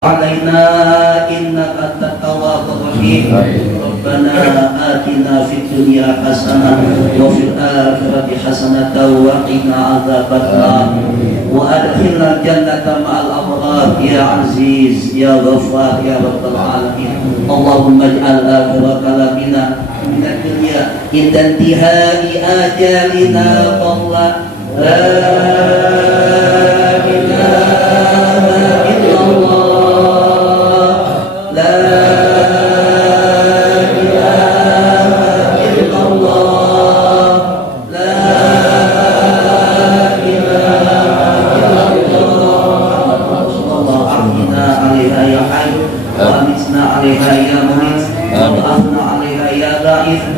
علينا إنك أنت التواب الرحيم. ربنا آتنا في الدنيا حسنة وفي الآخرة حسنة وقنا عذاب النار وأدخلنا الجنة مع الأبرار يا عزيز يا غفار يا رب العالمين. اللهم اجعل آخر كلامنا من الدنيا عند انتهاء آجالنا قول لا إله إلا الله.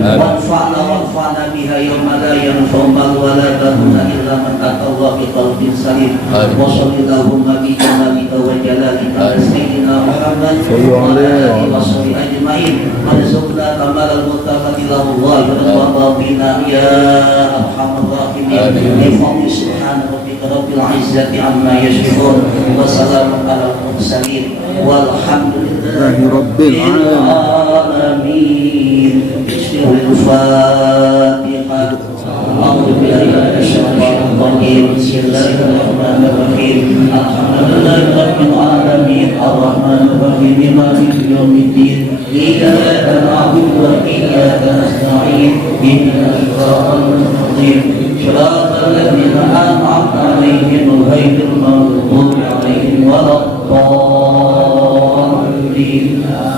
وانفعنا بها يوم لا ينفع مال ولا بنون إلا من أتى الله بقلب سليم. وصل اللهم بجلالك وجلالك على سيدنا محمد وعلى آله وصحبه أجمعين. وارزقنا كمال المتقى إلى الله وارضى بنا يا أرحم الراحمين. بفضل سبحان ربك رب العزة عما يصفون وسلام على المرسلين والحمد لله رب العالمين. الفاتحة. أعوذ بالله من الشيطان الرجيم. بسم الله الرحمن الرحيم. الحمد لله رب العالمين الرحمن الرحيم مالك يوم الدين. إياك نعبد وإياك نستعين. اهدنا الصراط المستقيم صراط الذين أنعمت عليهم غير المغضوب عليهم ولا الضالين.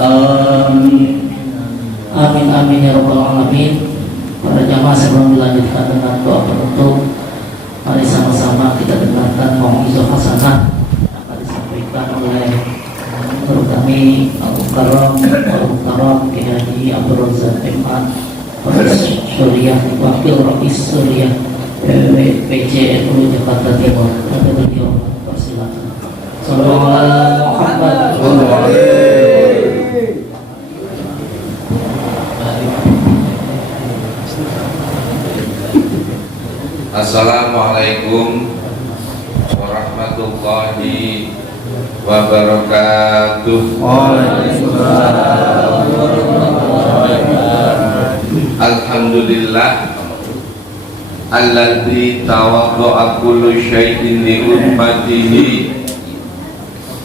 آمين. Amin amin ya rabbal alamin. Para jamaah sebelum dilanjutkan dengan doa penutup, mari sama-sama kita dengarkan mau'izah hasanah yang akan disampaikan oleh guru kami Abu Karam Kiai Haji Abdul Razak Iman, Suriah, Wakil Rais Suriah PCNU Jakarta Timur. Kata beliau, persilakan. Sallallahu alaihi Muhammad. Assalamualaikum warahmatullahi wabarakatuh. Alhamdulillah alladzi tawadda'a kullu syai'in li ummatihi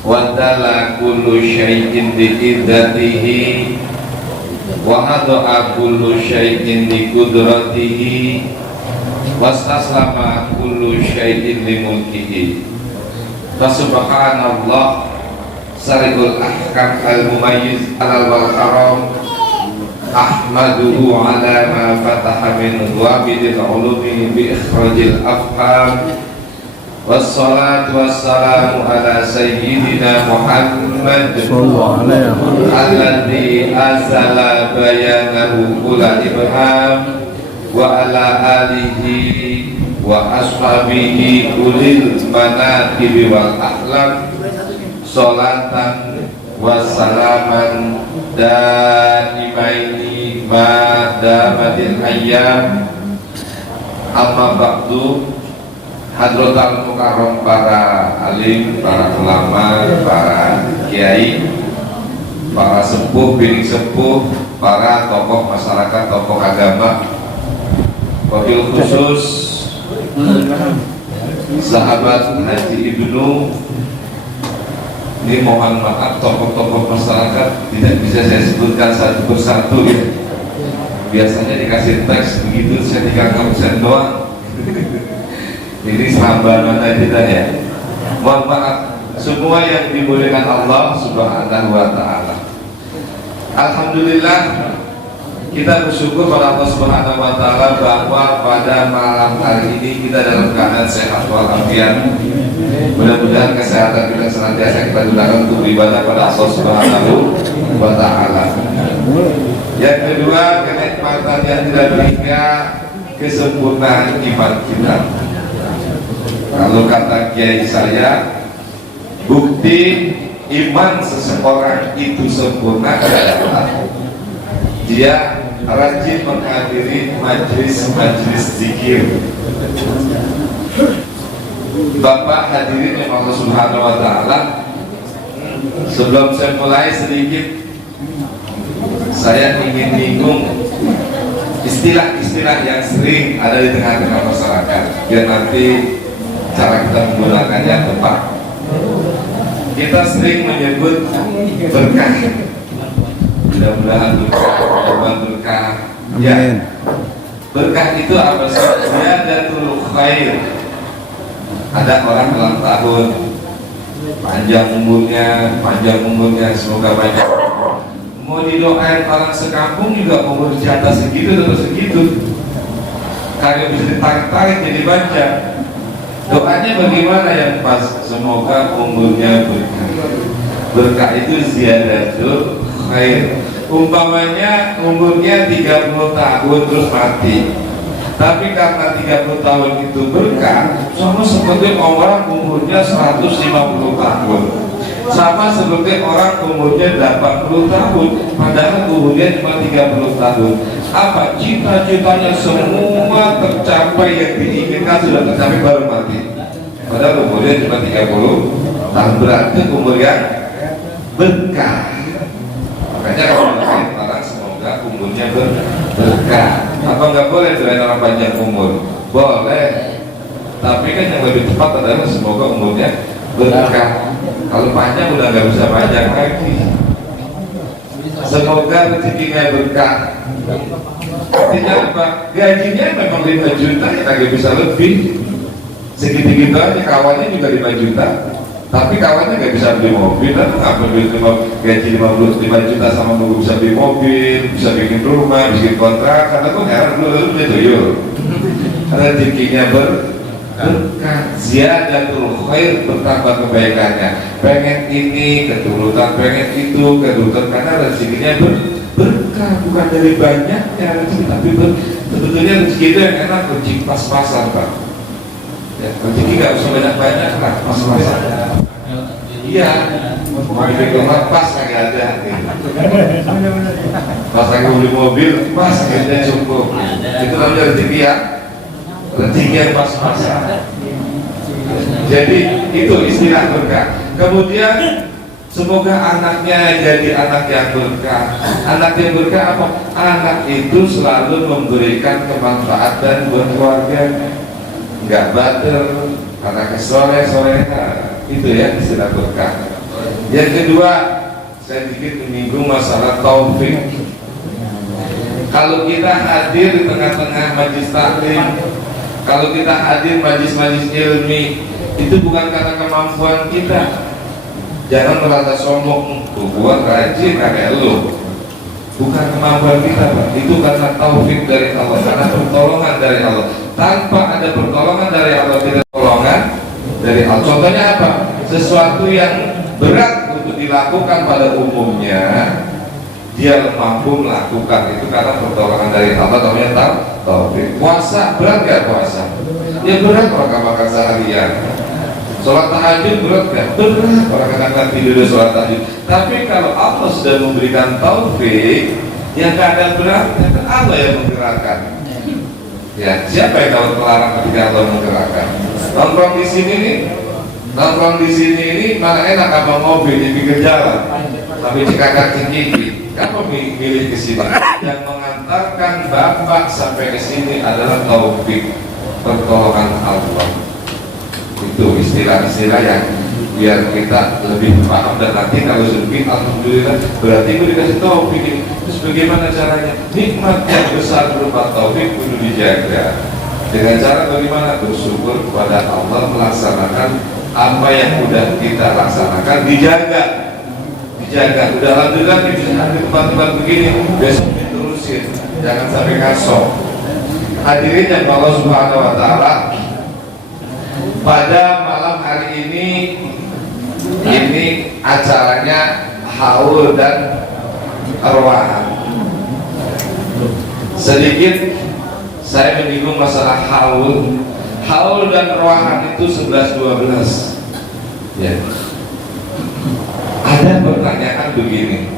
wa dala kullu syai'in li iddatihi wa hada'a kullu syai'in li qudratihi wastaslama kullu syai'in li mulkihi. Subhanallah sarikul ahkam al-mumayyiz alal wal karam ahmaduhu ala ma fataha min wabidil ulumi bi ikhrajil afham. Wassalatu wassalamu ala sayyidina Muhammad alladhi azala bayanahu kula ibham wa ala alihi wa ashabihi ulil manaqibi wal ahlam. Sholatan wa salaman daimaini ma damatil ayyam. Amma ba'du. Hadratul mukarram, para alim, para ulama, para kiai, para sepuh, bining sepuh, para tokoh masyarakat, tokoh agama, wabil khusus sahabat Haji Ibnu. Ini mohon maaf, tokoh-tokoh masyarakat tidak bisa saya sebutkan satu persatu ya. Biasanya dikasih teks begitu, saya tinggal ngabsen doang. Ini sambaran aja ya. Mohon maaf, semua yang dimuliakan Allah Subhanahu wa ta'ala. Alhamdulillah, kita bersyukur pada Allah Subhanahu wa ta'ala bahwa pada malam hari ini kita dalam keadaan sehat walafiat. Mudah-mudahan kesehatan kita senantiasa kita gunakan untuk beribadah pada Allah Subhanahu wa ta'ala. Yang kedua, kenikmatan yang tidak hingga kesempurnaan iman kita. Kalau kata kiai saya, bukti iman seseorang itu sempurna adalah dia rajin menghadiri majelis-majelis zikir. Bapak hadirin yang Allah Subhanahu wa ta'ala, Sebelum saya mulai sedikit, saya ingin bingung istilah-istilah yang sering ada di tengah-tengah masyarakat, biar nanti cara kita menggunakannya tepat. Kita sering menyebut berkah, mudah-mudahan berkah. Ya, berkah itu apa sih? Ziyadatul khair. Ada orang ulang tahun, panjang umurnya, semoga banyak. Mau didoain orang sekampung juga umur jatah segitu atau segitu. Kalian bisa ditarik-tarik jadi banyak. Doanya bagaimana yang pas? Semoga umurnya berkah. Berkah itu ziyadatul khair. Umpamanya umurnya 30 tahun terus mati, tapi karena 30 tahun itu berkah, sama seperti orang umurnya 150 tahun, sama seperti orang umurnya 80 tahun, padahal umurnya cuma 30 tahun. Apa? Cita-citanya semua tercapai, yang diinginkan sudah tercapai baru mati, padahal umurnya cuma 30 tahun. Berarti umur yang berkah. Makanya kalau orang semoga umurnya berkah. Apa nggak boleh doain orang panjang umur? Boleh. Tapi kan yang lebih tepat adalah semoga umurnya berkah. Kalau panjang udah nggak bisa panjang lagi. Semoga rezekinya berkah. Artinya apa? Gajinya memang 5 juta, ya nggak bisa lebih. Segitu-gitu aja, kawannya juga 5 juta. Tapi kawannya nggak bisa beli mobil, dan ngapa duit gaji 55 juta sama nunggu bisa beli mobil, bisa bikin rumah, bikin kontrak. Karena aku heran dulu beli tuyul. Rezekinya berkah, ziyadatul khair, bertambah kebaikannya. Pengen ini keturutan, pengen itu keturutan, karena rezekinya berkah, bukan dari banyaknya rezeki, tapi sebetulnya rezeki itu yang enak, rezeki pas-pasan, Pak. Ya, rezeki nggak usah banyak-banyak lah, pas-pasan. Iya, mau bikin rumah pas kagak ada. Pas lagi beli mobil, pas kagak cukup. Itu namanya rezeki ya, rezeki yang pas-pasan. Jadi itu istilah berkah. Kemudian semoga anaknya jadi anak yang berkah. Anak yang berkah apa? Anak itu selalu memberikan kemanfaatan buat keluarga, nggak bader, anaknya soleh-soleha. Itu ya istilah berkah. Yang kedua, saya sedikit menyinggung masalah taufik. Kalau kita hadir di tengah-tengah majlis taklim, kalau kita hadir majlis-majlis ilmi, itu bukan karena kemampuan kita. Jangan merasa sombong, gua rajin kayak lu. Bukan kemampuan kita, Pak. Itu karena taufik dari Allah, karena pertolongan dari Allah. Tanpa ada pertolongan dari Allah, tidak pertolongan dari Allah. Contohnya apa? Sesuatu yang berat untuk dilakukan pada umumnya, dia mampu melakukan itu karena pertolongan dari Allah. Namanya taufik. Puasa berat gak puasa? Ya berat orang makan seharian. Sholat tahajud berat gak? Berat orang kadang-kadang tidur sholat tahajud. Tapi kalau Allah sudah memberikan taufik, yang keadaan berat, kan Allah yang menggerakkan. Ya, siapa yang tahu terlarang ketika Allah menggerakkan? Nongkrong di sini nih, nongkrong di sini ini mana enak apa mobil di pinggir jalan, tapi cekakak cekiki. Kamu milih ke sini. Yang mengantarkan bapak sampai ke sini adalah taufik, pertolongan Allah. Itu istilah-istilah yang biar kita lebih paham, dan nanti kalau sedikit alhamdulillah berarti gue dikasih taufik ini. Terus bagaimana caranya? Nikmat yang besar berupa taufik kudu dijaga. Dengan cara bagaimana? Bersyukur kepada Allah, melaksanakan apa yang sudah kita laksanakan, dijaga. Udah alhamdulillah bisa hadir tempat-tempat begini, besok diterusin, jangan sampai kosong. Hadirin yang Allah Subhanahu Wa Taala, pada malam hari ini acaranya haul dan arwah. Sedikit saya menyinggung masalah haul dan arwah itu 11-12. Ya. Ada pertanyaan begini,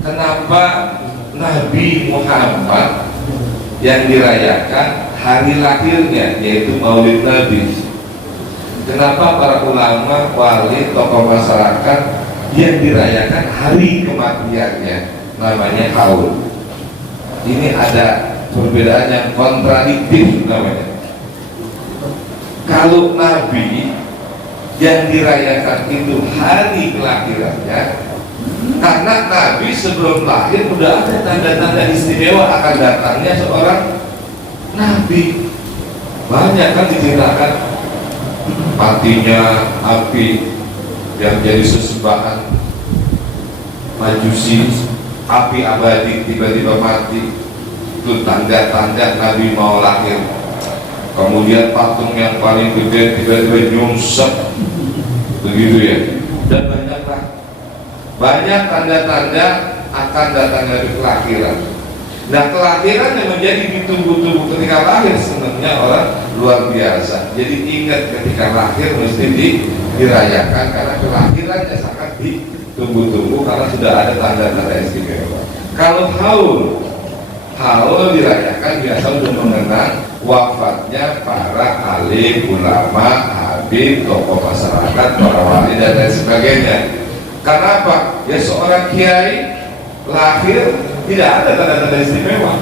kenapa Nabi Muhammad yang dirayakan hari lahirnya yaitu Maulid Nabi, Kenapa para ulama, wali, tokoh masyarakat yang dirayakan hari kematiannya namanya haul? Ini ada perbedaan yang kontradiktif namanya. Kalau Nabi yang dirayakan itu hari kelahirannya, karena Nabi sebelum lahir sudah ada tanda-tanda istimewa akan datangnya seorang Nabi. Banyak kan diceritakan matinya api yang jadi sesembahan Majusi, api abadi tiba-tiba mati, itu tanda-tanda Nabi mau lahir. Kemudian patung yang paling gede tiba-tiba nyungsep, begitu ya. Dan banyak tanda-tanda akan datang dari kelahiran. Nah, kelahiran yang menjadi ditunggu-tunggu ketika lahir sebenarnya orang luar biasa. Jadi ingat ketika lahir mesti dirayakan karena kelahirannya sangat ditunggu-tunggu karena sudah ada tanda-tanda istimewa. Kalau haul dirayakan biasa untuk mengenang wafatnya para alim, ulama, habib, tokoh masyarakat, para wali dan lain sebagainya. Karena apa? Ya seorang kiai lahir tidak ada tanda-tanda istimewa,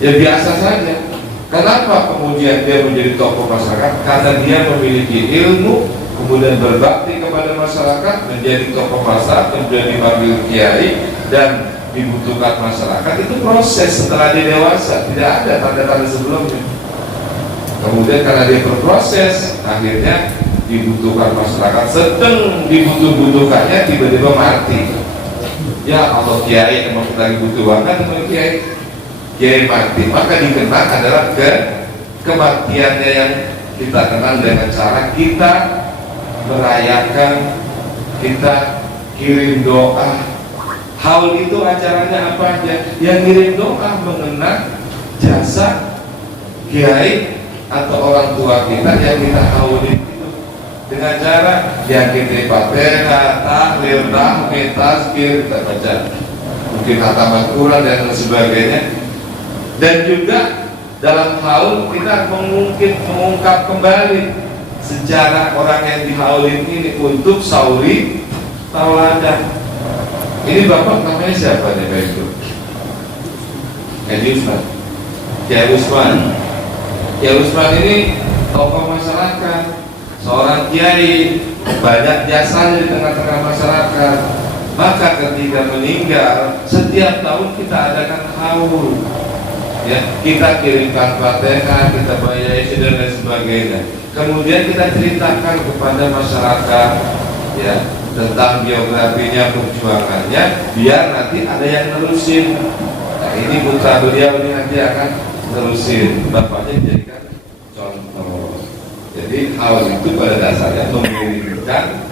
ya biasa saja. Kenapa kemudian dia menjadi tokoh masyarakat? Karena dia memiliki ilmu, kemudian berbakti kepada masyarakat, menjadi tokoh masyarakat, kemudian dipanggil kiai dan dibutuhkan masyarakat. Itu proses setelah dia dewasa, tidak ada tanda-tanda sebelumnya. Kemudian karena dia berproses, akhirnya dibutuhkan masyarakat, sedang dibutuhkannya tiba-tiba mati. Ya Allah, kiai emang kita butuh banget teman kiai mati, maka dikenang adalah kematiannya yang kita kenal dengan cara kita merayakan, kita kirim doa. Haul itu acaranya apa aja? Yang kirim doa mengenang jasa kiai atau orang tua kita yang kita haulin itu dengan cara yang kita Fatihah, tahlil, tahmid, tazkir, kita baca mungkin khataman Quran dan sebagainya. Dan juga dalam haul kita mengungkap kembali sejarah orang yang dihaulin ini untuk sauri tauladan. Ini bapak namanya siapa nih Pak Ibu? Kiai Usman. Kiai Usman ini tokoh masyarakat, seorang kiai, banyak jasanya di tengah-tengah masyarakat. Maka ketika meninggal, setiap tahun kita adakan haul. Ya, kita kirimkan Fatihah, kita bayar dan lain sebagainya. Kemudian kita ceritakan kepada masyarakat, ya, tentang biografinya, perjuangannya, biar nanti ada yang nerusin. Nah, ini putra beliau ini nanti akan nerusin, bapaknya dijadikan contoh. Jadi hal itu pada dasarnya mengirimkan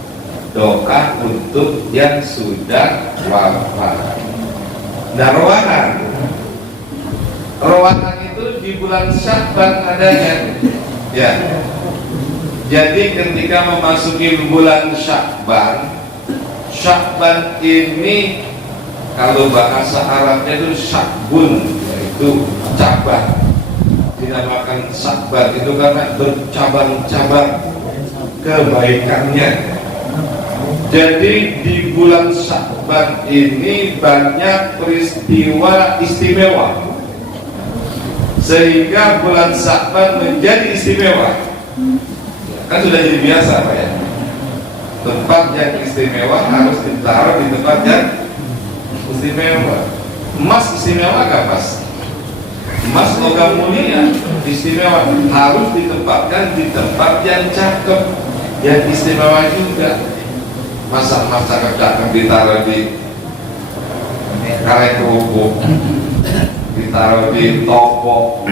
doa untuk yang sudah wafat. Nah, Rowanan itu di bulan Sya'ban adanya, ya. Jadi ketika memasuki bulan Sya'ban ini kalau bahasa Arabnya itu Sya'bun, yaitu cabang. Dinamakan Sya'ban itu karena bercabang-cabang kebaikannya. Jadi di bulan Sya'ban ini banyak peristiwa istimewa, sehingga bulan Sya'ban menjadi istimewa. Kan sudah jadi biasa Pak ya, tempat yang istimewa harus ditaruh di tempat yang istimewa. Emas istimewa gak Mas? Emas logam mulia istimewa, harus ditempatkan di tempat yang cakep, yang istimewa juga. Masa emas cakep-cakep ditaruh di karek kerupuk, ditaruh di toko,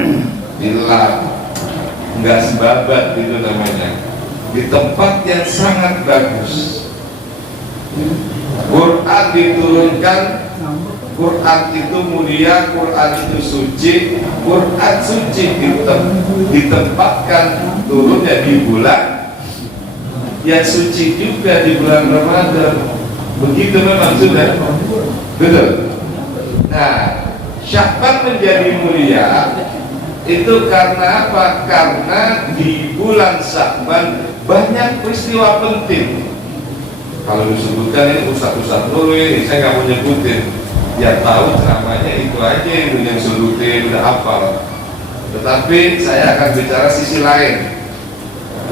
di lab, nggak sebabat gitu namanya. Di tempat yang sangat bagus. Quran diturunkan, Quran itu mulia, Quran itu suci, Quran suci ditempatkan turunnya di bulan yang suci juga, di bulan Ramadan. Begitu memang sudah betul. Nah, Sya'ban menjadi mulia itu karena apa? Karena di bulan Sya'ban banyak peristiwa penting. Kalau disebutkan ini ustaz-ustaz dulu ini, saya nggak mau nyebutin. Ya tahu ceramahnya itu aja yang sebutin, udah hafal. Tetapi saya akan bicara sisi lain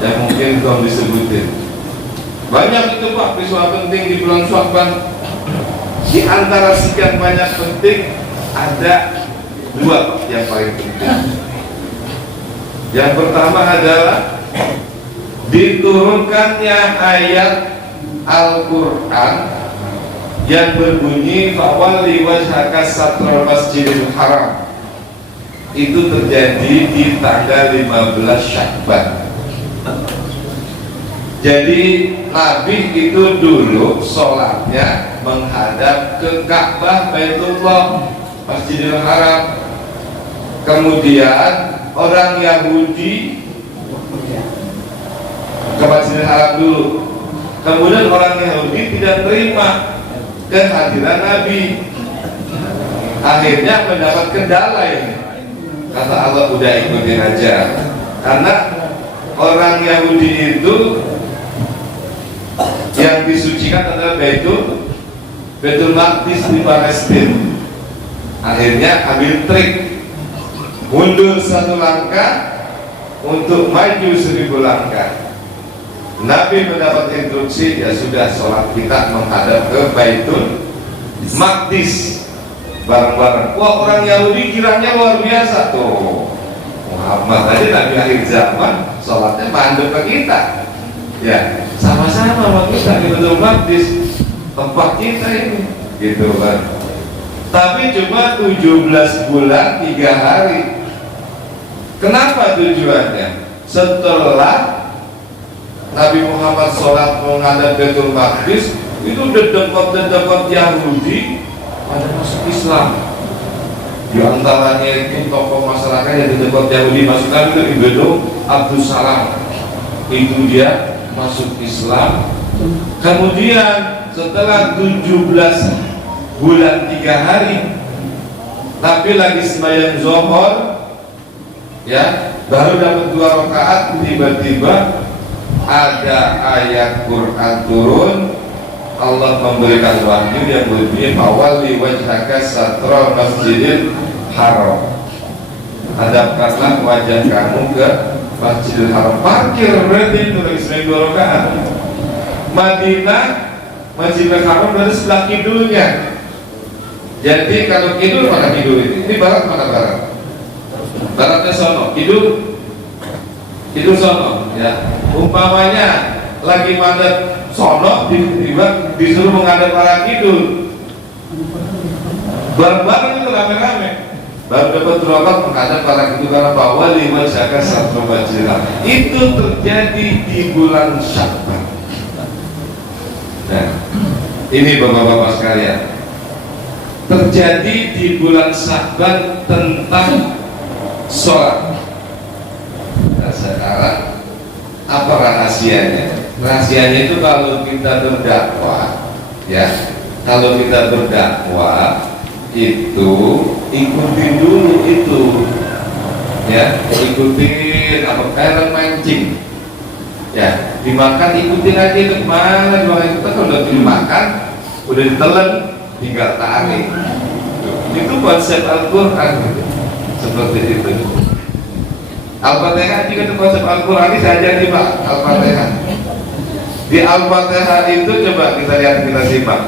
yang mungkin belum disebutin. Banyak itu Pak peristiwa penting di bulan Sya'ban. Di antara sekian banyak penting ada dua yang paling penting. Yang pertama adalah diturunkannya ayat Al-Quran yang berbunyi fawalli wajhaka satral masjidil haram. Itu terjadi di tanggal 15 Sya'ban. Jadi Nabi itu dulu sholatnya menghadap ke Ka'bah Baitullah Masjidil Haram. Kemudian orang Yahudi ke Masjidil Haram dulu. Kemudian orang Yahudi tidak terima kehadiran Nabi. Akhirnya mendapat kendala ini. Kata Allah, udah ikutin aja. Karena orang Yahudi itu yang disucikan adalah Baitul Maqdis di Palestina. Akhirnya ambil trik, mundur satu langkah untuk maju 1000 langkah. Nabi mendapat instruksi, ya sudah, sholat kita menghadap ke Baitul Maqdis bareng-bareng. Wah, orang Yahudi kiranya luar biasa tuh. Muhammad tadi Nabi akhir zaman sholatnya mandek ke kita. Ya, sama-sama sama kita di Baitul Maqdis, tempat kita ini, gitu kan. Tapi cuma 17 bulan 3 hari. Kenapa tujuannya? Setelah Nabi Muhammad sholat menghadap Baitul Maqdis, itu dedekot Yahudi pada masuk Islam. Di antaranya itu tokoh masyarakat yang dedekot Yahudi masuk itu Ibnu Abdul Salam. Itu dia masuk Islam. Kemudian setelah 17 bulan 3 hari, Nabi lagi sembahyang zuhur, ya, baru dapat 2 rakaat, tiba-tiba ada ayat Quran turun. Allah memberikan wahyu yang berbunyi fawalli wajhaka satral masjidil haram. Hadapkanlah wajah kamu ke Masjidil Haram. Parkir berarti itu lagi sembahyang 2 rakaat. Madinah, Masjidil Haram dari sebelah kidulnya. Jadi kalau kidul mana kidul ini? Ini barat mana barat? Baratnya sono, kidul sono, ya. Umpamanya lagi mandek sono, tiba-tiba disuruh menghadap arah kidul. Bareng-bareng itu rame-rame. Baru dapat berobat menghadap arah kidul karena fawalli wajhaka satral masjidil haram. Itu terjadi di bulan Sya'ban. Nah, ini bapak-bapak sekalian, terjadi di bulan Sya'ban tentang sholat. Nah, sekarang apa rahasianya? Rahasianya itu kalau kita berdakwah, ya, kalau kita berdakwah itu ikutin dulu itu, ya, ikutin apa kayak mancing, ya, dimakan ikutin aja itu kemana dimakan. Kita kalau udah dimakan, udah ditelan, tinggal tarik. Itu konsep Al-Quran gitu. Seperti itu. Al-Fatihah juga itu konsep Al-Quran ini saya jadi Pak. Al-Fatihah, di Al-Fatihah itu coba kita lihat, kita simak.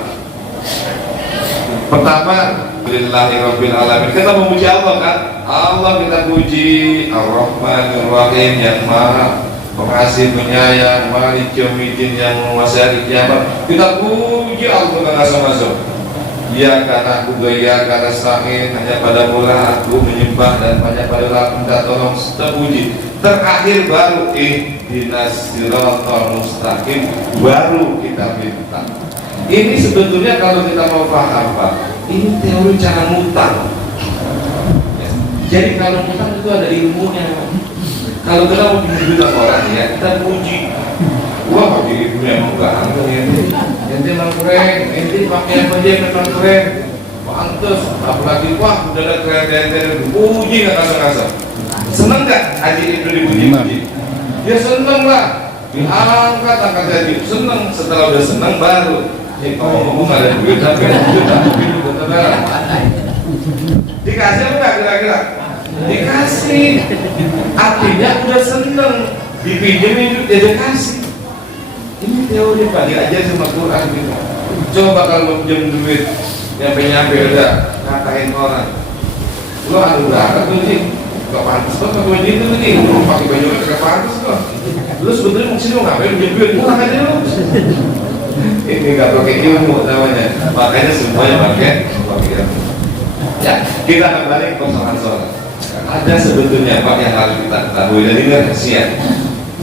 Pertama, Alhamdulillahirabbil alamin. Kita memuji Allah kan? Allah kita puji, Ar-Rahmanir-Rahim, yang Maha Pengasih Penyayang, Malik Yaumiddin, yang menguasai kiamat. Kita puji Allah dengan masuk-masuk. Ya karena aku gaya karena sangin, hanya pada mula aku menyembah dan hanya pada minta tolong, terpuji. Terakhir baru ihdinas siratal mustaqim, baru kita minta. Ini sebetulnya kalau kita mau paham Pak, ini teori cara ngutang. Jadi kalau ngutang itu ada ilmunya. Kalau kita mau dibilang orang ya, kita puji. Wah, di ibu yang enggak angkat ente memang keren, ente pakai apa aja memang keren, pantes. Apalagi wah, udah ada keren-keren, puji nggak kasar-kasar. Seneng nggak Haji Ibnu dipuji-puji? Ya seneng lah. angkat jadi seneng. Setelah udah seneng baru ngomong ada duit tapi dikasih enggak kira-kira? Dikasih. Artinya udah seneng dipinjemin dia dikasih. Ini teori Pak, diajar sama Quran gitu. Coba kalau pinjam duit nyampe udah ngatain orang, lo anu berangkat tuh sih gak pantas kok pakai baju itu nih, pakai baju itu gak pantas kok. Lu sebetulnya mau kesini ngapain pinjam duit? Pulang aja lu. Ini gak pakai ilmu namanya, makanya semuanya pakai ilmu. Ya, kita kembali ke persoalan sholat. Ada sebetulnya Pak yang harus kita ketahui dan ini rahasia.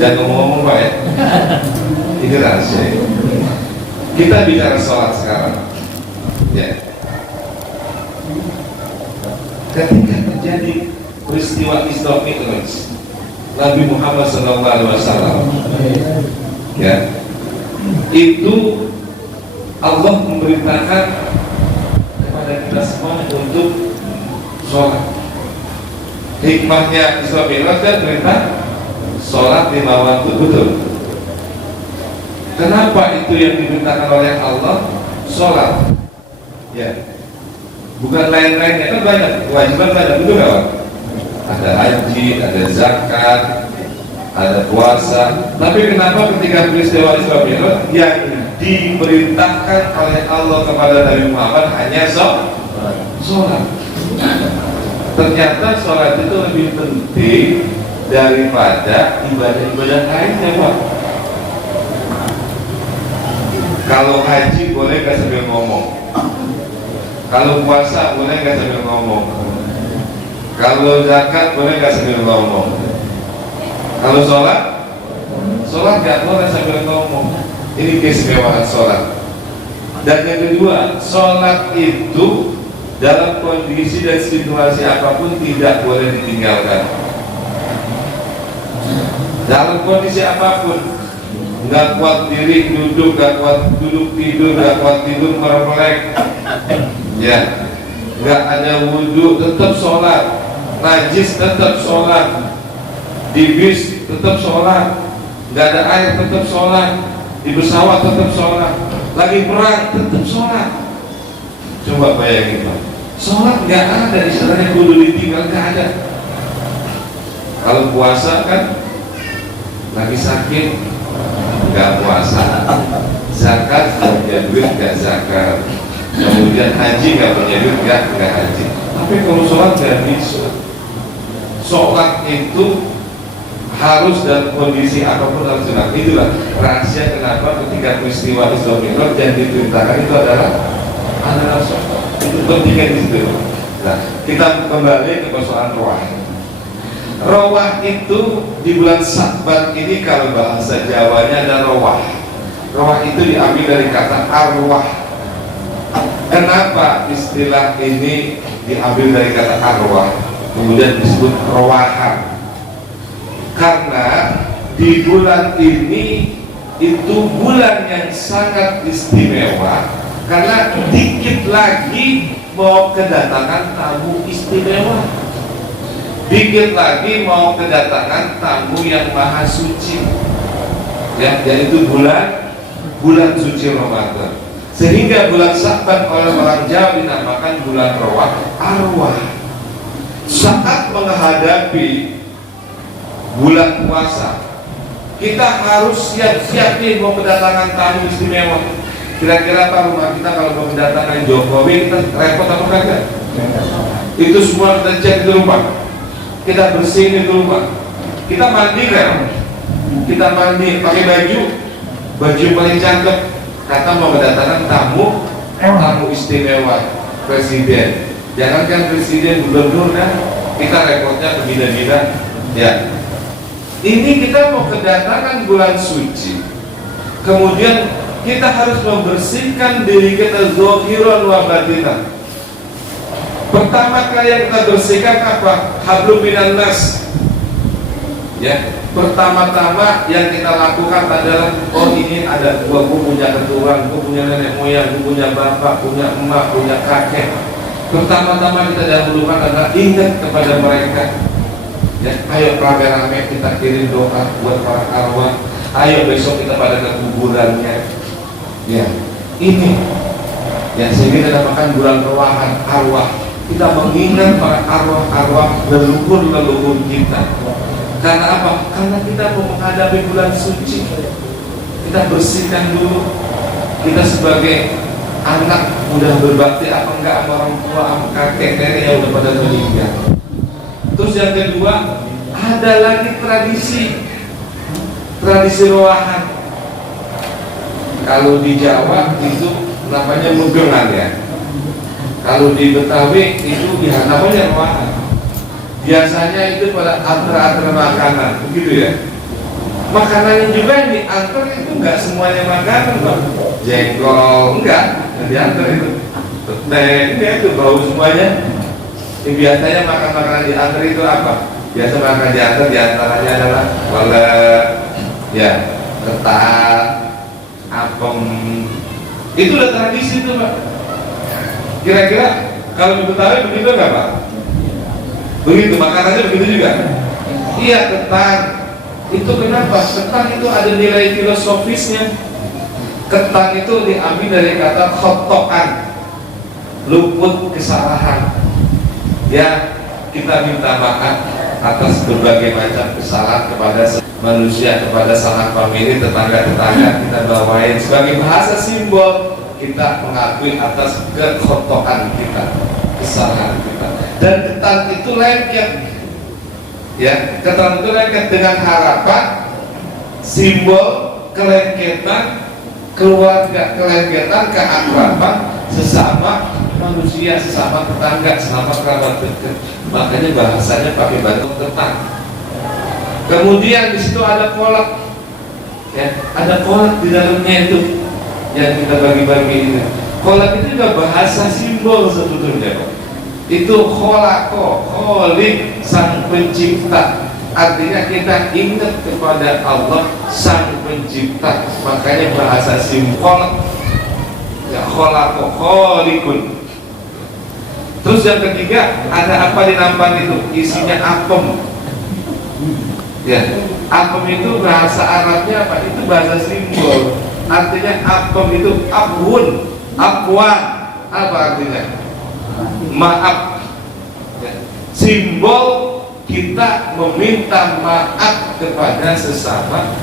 Jangan ngomong-ngomong Pak ya. Ini rahasia. Kita bicara sholat sekarang. Ya. Ketika terjadi peristiwa Isra Mi'raj Nabi Muhammad SAW, ya, itu Allah memerintahkan kepada kita semua untuk sholat. Hikmahnya Isra Mi'raj dan perintah sholat 5 waktu, betul. Kenapa itu yang diperintahkan oleh Allah? Sholat, ya, bukan lain-lainnya. Kan banyak kewajiban, banyak, betul nggak Pak? Ada haji, ada zakat, ada puasa. Tapi kenapa ketika peristiwa Isra Mi'raj yang diperintahkan oleh Allah kepada Nabi Muhammad hanya sholat? Ternyata sholat itu lebih penting daripada ibadah-ibadah lainnya Pak. Kalau haji boleh nggak sambil ngomong, kalau puasa boleh nggak sambil ngomong, kalau zakat boleh nggak sambil ngomong, kalau sholat nggak boleh sambil ngomong. Ini keistimewaan sholat. Dan yang kedua, sholat itu dalam kondisi dan situasi apapun tidak boleh ditinggalkan. Dalam kondisi apapun, nggak kuat diri duduk, nggak kuat duduk tidur, nggak kuat tidur meremlek, ya, nggak ada wudhu tetap sholat, najis tetap sholat, di bis tetap sholat, nggak ada air tetap sholat, di pesawat tetap sholat, lagi perang tetap sholat. Coba bayangin Pak, sholat nggak ada istilahnya kudu ditinggal, nggak ada. Kalau puasa kan lagi sakit nggak puasa, zakat punya duit nggak zakat, kemudian haji nggak punya duit nggak haji. Tapi kalau sholat nggak bisa. Sholat itu harus dalam kondisi apapun harus dilakukan. Itulah rahasia kenapa ketika peristiwa Isra Mi'raj yang diperintahkan itu adalah sholat. Itu pentingnya di situ. Nah, kita kembali ke persoalan roh. Rawah itu di bulan Sya'ban ini kalau bahasa Jawanya ada rawah. Rawah itu diambil dari kata arwah. Kenapa istilah ini diambil dari kata arwah kemudian disebut rawahan? Karena di bulan ini itu bulan yang sangat istimewa karena dikit lagi mau kedatangan tamu istimewa. Dikit lagi mau kedatangan tamu yang maha suci, ya, yaitu bulan suci Ramadan. Sehingga bulan Sya'ban oleh orang Jawa dinamakan bulan arwah. Saat menghadapi bulan puasa, kita harus siap-siap nih mau kedatangan tamu istimewa. Kira-kira Pak, rumah kita kalau mau kedatangan Jokowi kita repot apa enggak? Itu semua kita cek di rumah. Kita bersihin di rumah, kita mandi kan, kita mandi pakai baju paling cakep, kata mau kedatangan tamu istimewa, presiden. Jangankan presiden, gubernur kan, kita repotnya berbeda-beda. Ya, ini kita mau kedatangan bulan suci, kemudian kita harus membersihkan diri kita zahiran wa batinan. Pertama kali yang kita bersihkan apa? Hablum minan nas. Ya, pertama-tama yang kita lakukan adalah ini ada gua punya keturunan, gua punya nenek moyang, gua punya bapak, punya emak, punya kakek. Pertama-tama kita dahulukan adalah ingat kepada mereka. Ya, ayo rame-rame kita kirim doa buat para arwah Ayo besok kita pada ke kuburannya. Ya, ini yang sehingga dinamakan bulan ruahan arwah. Kita mengingat para arwah-arwah leluhur-leluhur kita. Karena apa? Karena kita mau menghadapi bulan suci. Kita bersihkan dulu. Kita sebagai anak udah berbakti apa enggak sama orang tua, sama kakek nenek yang udah pada meninggal. Terus yang kedua, ada lagi tradisi ruahan. Kalau di Jawa itu namanya mugengan ya. Kalau di Betawi itu ya namanya ruahan. Biasanya itu pada antar-antar makanan, begitu ya. Makanannya juga yang diantar itu enggak semuanya makanan, Pak. Jengkol enggak, yang diantar itu. Enggak itu bau semuanya. Biasanya makan-makanan diantar itu apa? Biasa makan diantaranya adalah kolak, ya, ketan, apem. Itu udah tradisi tuh, Pak. Kira-kira kalau di Betawi begitu enggak, Pak? Begitu, makanannya begitu juga? Iya, ketan. Itu kenapa? Ketan itu ada nilai filosofisnya. Ketan itu diambil dari kata khotokan, luput kesalahan. Ya, kita minta maaf atas berbagai macam kesalahan kepada manusia, kepada sanak famili, tetangga-tetangga. Kita bawain sebagai bahasa simbol kita mengakui atas kekhotokan kita, kesalahan kita. Dan ketan itu lengket, ya, ketan itu lengket dengan harapan simbol kelengketan keluarga, kelengketan keakraban sesama manusia, sesama tetangga, sesama kerabat dekat. Makanya bahasanya pakai batu ketan. Kemudian di situ ada kolak, ya, ada kolak di dalamnya itu yang kita bagi-bagi ini. Kolak itu juga bahasa simbol sebetulnya, Pak. Itu kholako, kholik, sang pencipta. Artinya kita ingat kepada Allah sang pencipta. Makanya bahasa simbol ya kholako, kholikun. Terus yang ketiga, ada apa di nampan itu? Isinya apem. Ya, apem itu bahasa Arabnya apa? Itu bahasa simbol. Artinya apem itu abun, abwan. Apa artinya? Maaf. Ya. Simbol kita meminta maaf kepada sesama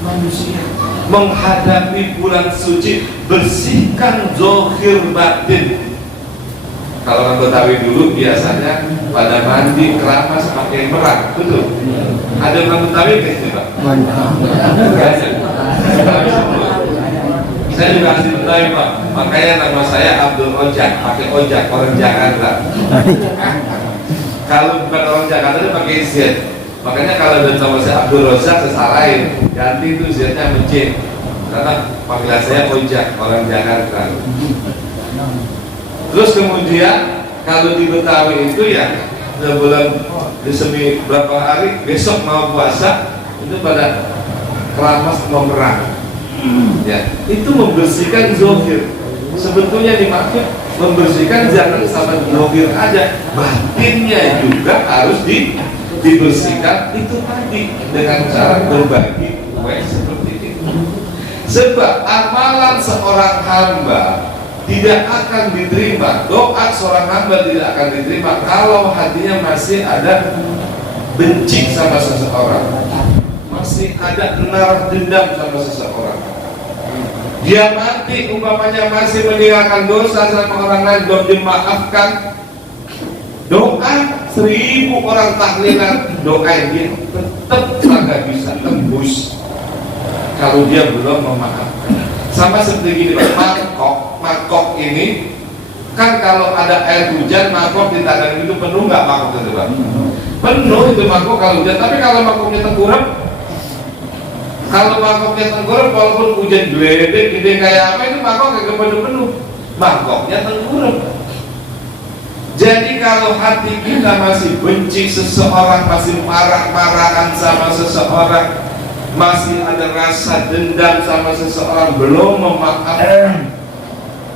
manusia. Menghadapi bulan suci, bersihkan zahir batin. Kalau orang Betawi dulu biasanya pada mandi keramas pakai merang, betul? Ada orang Betawi kayak gitu, Pak? Saya juga asli Betawi, Pak. Makanya nama saya Abdul Ojak, pakai ojak, orang Jakarta. Kalau bukan orang Jakarta itu pakai Z. Makanya kalau ada nama saya Abdul Rozak, saya salahin, ganti itu Z-nya mencet. Karena panggilan saya Ojak, orang Jakarta. Terus kemudian kalau di Betawi itu ya sebelum disemi berapa hari besok mau puasa itu pada keramas mau merang, ya itu membersihkan zahir. Sebetulnya dimaksud membersihkan jangan sama zahir aja, batinnya juga harus dibersihkan. Itu tadi dengan cara berbagi kue seperti itu. Sebab amalan seorang hamba tidak akan diterima, doa seorang hamba tidak akan diterima kalau hatinya masih ada benci sama seseorang, masih ada naruh dendam sama seseorang. Dia mati umpamanya masih meninggalkan dosa sama orang lain, belum dimaafkan. Doa 1000 orang tahlilan, doain dia tetap tidak bisa tembus kalau dia belum memaafkan. Sama seperti gini, mangkok ini kan kalau ada air hujan, mangkok di tangan itu penuh nggak mangkok itu, Pak? Penuh itu mangkok kalau hujan. Tapi kalau mangkoknya tengkurap, walaupun hujan gede kayak apa itu mangkok gak penuh, mangkoknya tengkurap. Jadi kalau hati kita masih benci seseorang, masih marah-marahan sama seseorang, masih ada rasa dendam sama seseorang, belum memaafkan,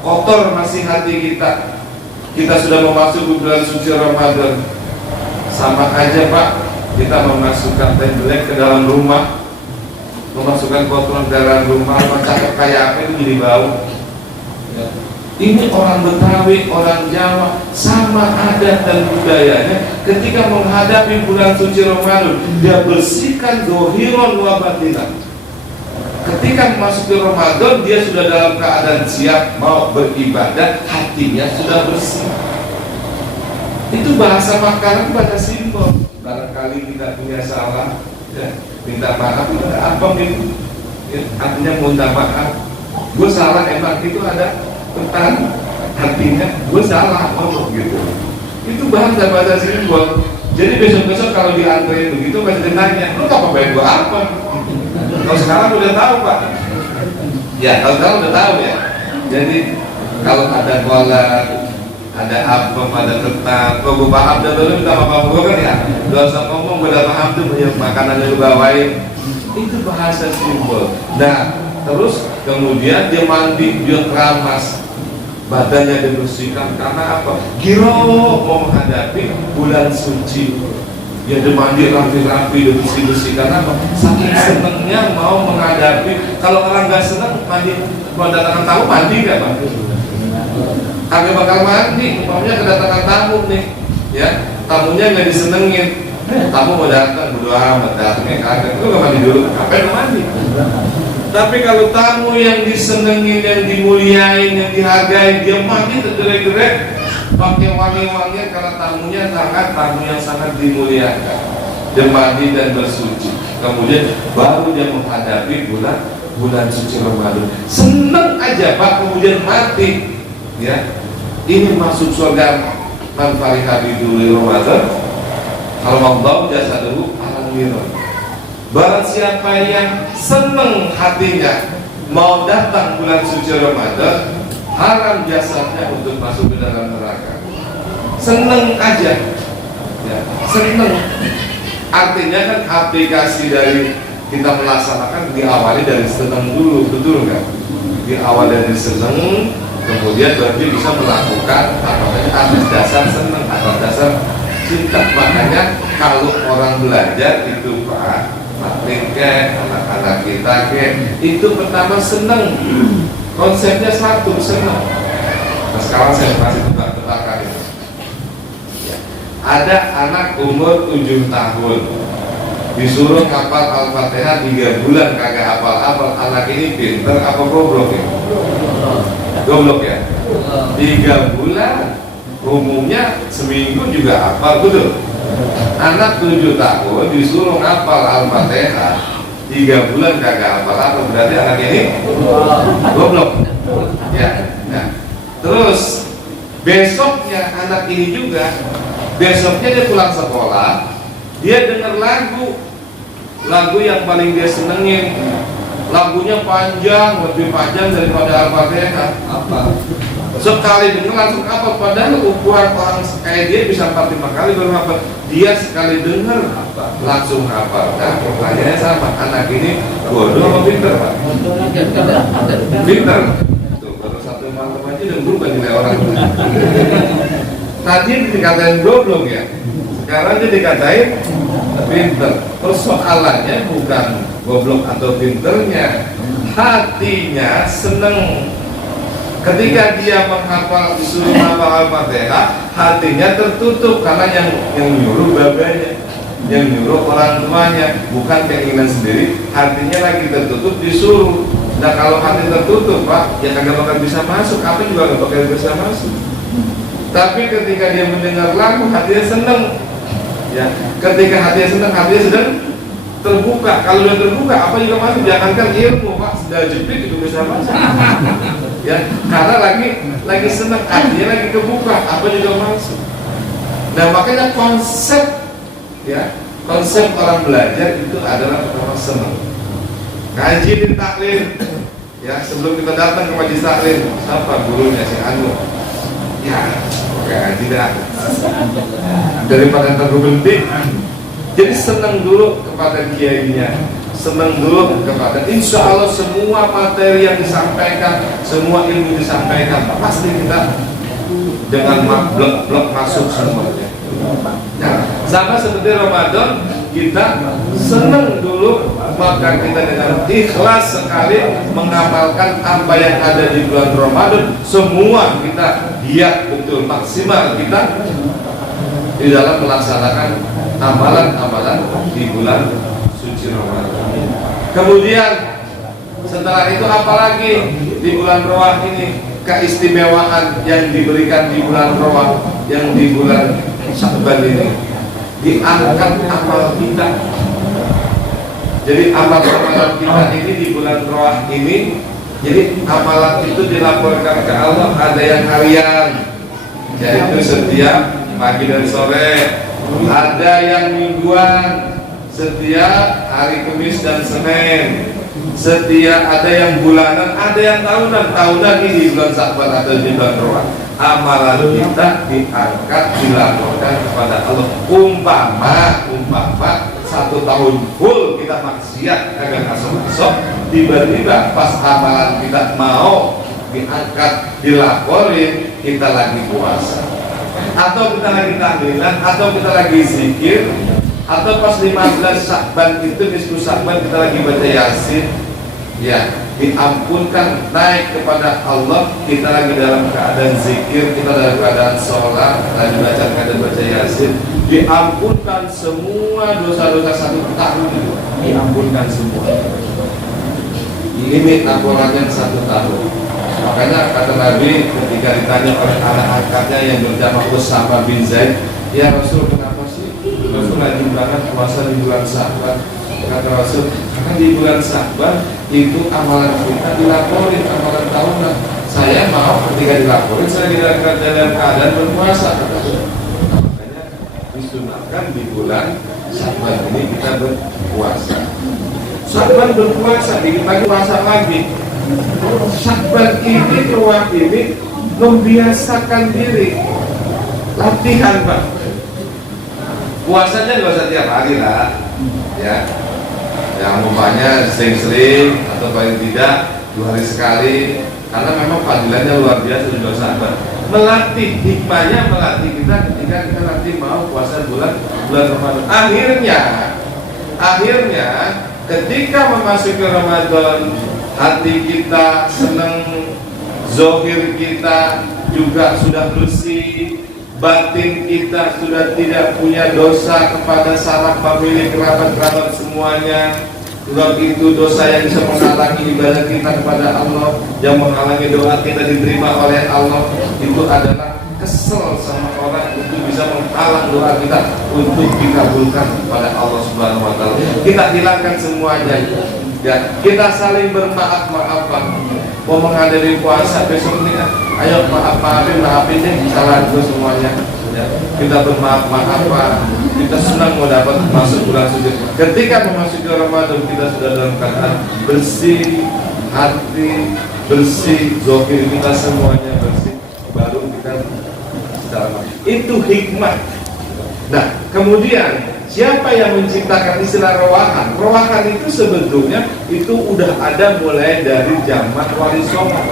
kotor masih hati kita. Kita sudah memasuki bulan suci Ramadan, sama aja, Pak, kita memasukkan teh jelek ke dalam rumah, memasukkan kotoran dalam rumah, cakep kayak apa itu jadi bau. Ya. Ini orang Betawi, orang Jawa, sama adat dan budayanya. Ketika menghadapi bulan suci Ramadan, dia bersihkan dohiron wa batinan. Ketika memasuki Ramadan, dia sudah dalam keadaan siap mau beribadah, hatinya sudah bersih. Itu bahasa makanan pada simbol. Barangkali kita punya salah, ya, minta maaf. Apa gitu? Ya, artinya minta maaf. Gue salah, emang itu ada tentang artinya gue salah ngomong gitu. Itu bahasa simbol. Jadi besok-besok kalau diantarin begitu pasti nanya, lu apa baik gue apa? Kalau sekarang udah tahu Pak. Ya kalau sekarang udah tahu ya. Jadi kalau ada kolak, ada apa, ada ketan, kok gue paham dah dulu minta maaf gue kan ya. Gak usah ngomong gue udah paham tuh punya makanan yang lu bawain. Itu bahasa simbol. Nah terus kemudian dia mandi, dia keramas, badannya dibersihkan karena apa? Giro mau menghadapi bulan suci. Dia mandi rapi-rapi, dia bersih-bersih karena apa? Saking senengnya mau menghadapi. Kalau orang nggak seneng mandi, mau datangkan tamu mandi nggak Pak? Kagak bakal mandi. Umpamanya kedatangan tamu nih, ya tamunya nggak disenengin. Tamu mau datang berdua amat, datangnya kagak. Lu nggak mandi dulu? Ngapain lu mandi? Tapi kalau tamu yang disenengin, yang dimuliain, yang dihargai, dia mandi tergerek-gerek, pakai wangi-wangian karena tamunya tamu yang sangat dimuliakan. Dia mandi dan bersuci. Kemudian baru dia menghadapi bulan suci Ramadan. Seneng aja Pak, kemudian mati. Ya, ini masuk surga man fariha bidul Ramadan. Kalau Allah jasaduhu alal miron. Barang siapa yang seneng hatinya mau datang bulan suci Ramadan, haram jasadnya untuk masuk ke dalam neraka. Seneng aja, ya, seneng. Artinya kan aplikasi dari kita melaksanakan diawali dari seneng dulu, betul nggak? Diawali dari seneng, kemudian berarti bisa melakukan atas dasar seneng, atas dasar cinta. Makanya kalau orang belajar itu Pak, anak-anak kita itu pertama seneng, konsepnya satu seneng. Nah, sekarang saya masih tebak-tebakan itu. Ada anak umur 7 tahun disuruh hafal Al-Fatihah 3 bulan kagak hafal-hafal. Anak ini pinter apa goblok ya? Goblok ya? 3 bulan umumnya seminggu juga hafal, betul? Anak 7 tahun disuruh hafal Al-Fatihah 3 bulan kagak hafal, berarti anak ini goblok. Ya. Nah, terus besoknya anak ini juga, besoknya dia pulang sekolah, dia dengar lagu yang paling dia senengin. Lagunya panjang, lebih panjang daripada Al-Fatihah. Apa? Sekali dengar langsung apa? Padahal ukuran orang kayak dia bisa 4-5 kali baru hafal. Dia sekali dengar langsung hafal. Nah, pertanyaannya sama, anak ini bodoh apa pinter Pak? Pinter. Tuh, baru 1 malam aja dan berubah nilai orang. Tadi dikatain goblok ya, sekarang dia dikatain pinter. Persoalannya bukan goblok atau pinternya, hatinya seneng. Ketika dia menghafal, disuruh menghafal Al-Fatihah, hatinya tertutup karena yang nyuruh babanya, yang nyuruh orang tuanya, bukan keinginan sendiri. Hatinya lagi tertutup, disuruh. Nah kalau hati tertutup Pak, ya kagak bakal bisa masuk, apa juga kagak bakal bisa masuk. Tapi ketika dia mendengar lagu, hatinya seneng. Ya, ketika hatinya seneng, hatinya sedang terbuka. Kalau dia terbuka, apa juga masuk. Jangankan ilmu Pak, sudah jepit itu bisa masuk. Ya, karena lagi senang, hatinya lagi kebuka, apa juga masuk. Nah makanya konsep orang belajar itu adalah pertama senang. Ngaji di taklim, ya sebelum kita datang ke majelis taklim, siapa gurunya si Anu? Ya, oke ngaji dah. Daripada terbentik, jadi senang dulu kepada kiainya. Senang dulu kepada, insya Allah semua materi yang disampaikan, semua ilmu disampaikan, pasti kita dengan blok masuk semuanya. Nah, sama seperti Ramadan, kita senang dulu, maka kita dengan ikhlas sekali mengamalkan apa yang ada di bulan Ramadan. Semua kita giat betul, maksimal kita di dalam melaksanakan amalan-amalan di bulan suci Ramadan. Kemudian setelah itu apalagi di bulan Rawah ini keistimewaan yang diberikan di bulan Rawah, yang di bulan Sya'ban ini, diangkat amal kita. Jadi amalan kita ini di bulan Rawah ini, jadi amalan itu dilaporkan ke Allah. Ada yang harian, yaitu setiap pagi dan sore. Ada yang mingguan, setiap hari Kamis dan Senin. Setiap ada yang bulanan, ada yang tahunan. Tahunan ini di bulan Sya'ban atau di bulan Rawah. Amalan kita diangkat, dilaporkan kepada Allah. Umpama 1 tahun full kita maksiat kagak masuk, tiba-tiba pas amalan kita mau diangkat, dilaporin, kita lagi puasa, atau kita lagi tahlilan, atau kita lagi zikir, atau pas 15 Sya'ban itu nisfu Sya'ban kita lagi baca Yasin, ya diampunkan, naik kepada Allah. Kita lagi dalam keadaan zikir, kita dalam keadaan sholat, lagi baca Yasin, diampunkan semua dosa-dosa 1 tahun itu, diampunkan semua. Ini laporannya 1 tahun. Makanya kata Nabi ketika ditanya oleh anak angkatnya yang bernama Usama bin Zaid, ya Rasul, kenapa sih Rasul lagi banget puasa di bulan Sya'ban? Kata Rasul, karena di bulan Sya'ban itu amalan kita dilaporin, amalan tahunan. Saya mau ketika dilaporin, saya dalam keadaan berpuasa. Makanya disunahkan di bulan Sya'ban ini kita berpuasa. Sya'ban berpuasa, dikit lagi puasa lagi. Sya'ban ini, ruang ini membiasakan diri, latihan Pak. Puasanya gak usah tiap hari lah, ya. Yang umpamanya sering-sering atau paling tidak 2 hari sekali, karena memang fadilannya luar biasa di bulan Sya'ban. Melatih, hikmahnya melatih kita ketika kita nanti mau puasa bulan Ramadan. Akhirnya ketika memasuki Ramadan, hati kita senang, zohir kita juga sudah bersih, batin kita sudah tidak punya dosa kepada sanak famili, kerabat-kerabat semuanya. Sebab itu dosa yang bisa menghalangi ibadah kita kepada Allah, yang menghalangi doa kita diterima oleh Allah, itu adalah kesel sama orang untuk bisa menghalang doa kita untuk dikabulkan kepada Allah Subhanahu wa Ta'ala. Kita hilangkan semuanya, ya. Kita saling bermaaf-maafan. Mau menghadiri puasa besok nih, ayo maafin deh kesalahan itu semuanya, ya. Kita bermaaf-maafan. Kita senang mau dapat masuk bulan suci. Ketika memasuki Ramadan, kita sudah dalam keadaan bersih hati, bersih zahir kita semuanya bersih, baru kita itu hikmah. Nah, kemudian siapa yang menciptakan istilah rawahan? Rawahan itu sebetulnya itu udah ada mulai dari zaman Wali Songo.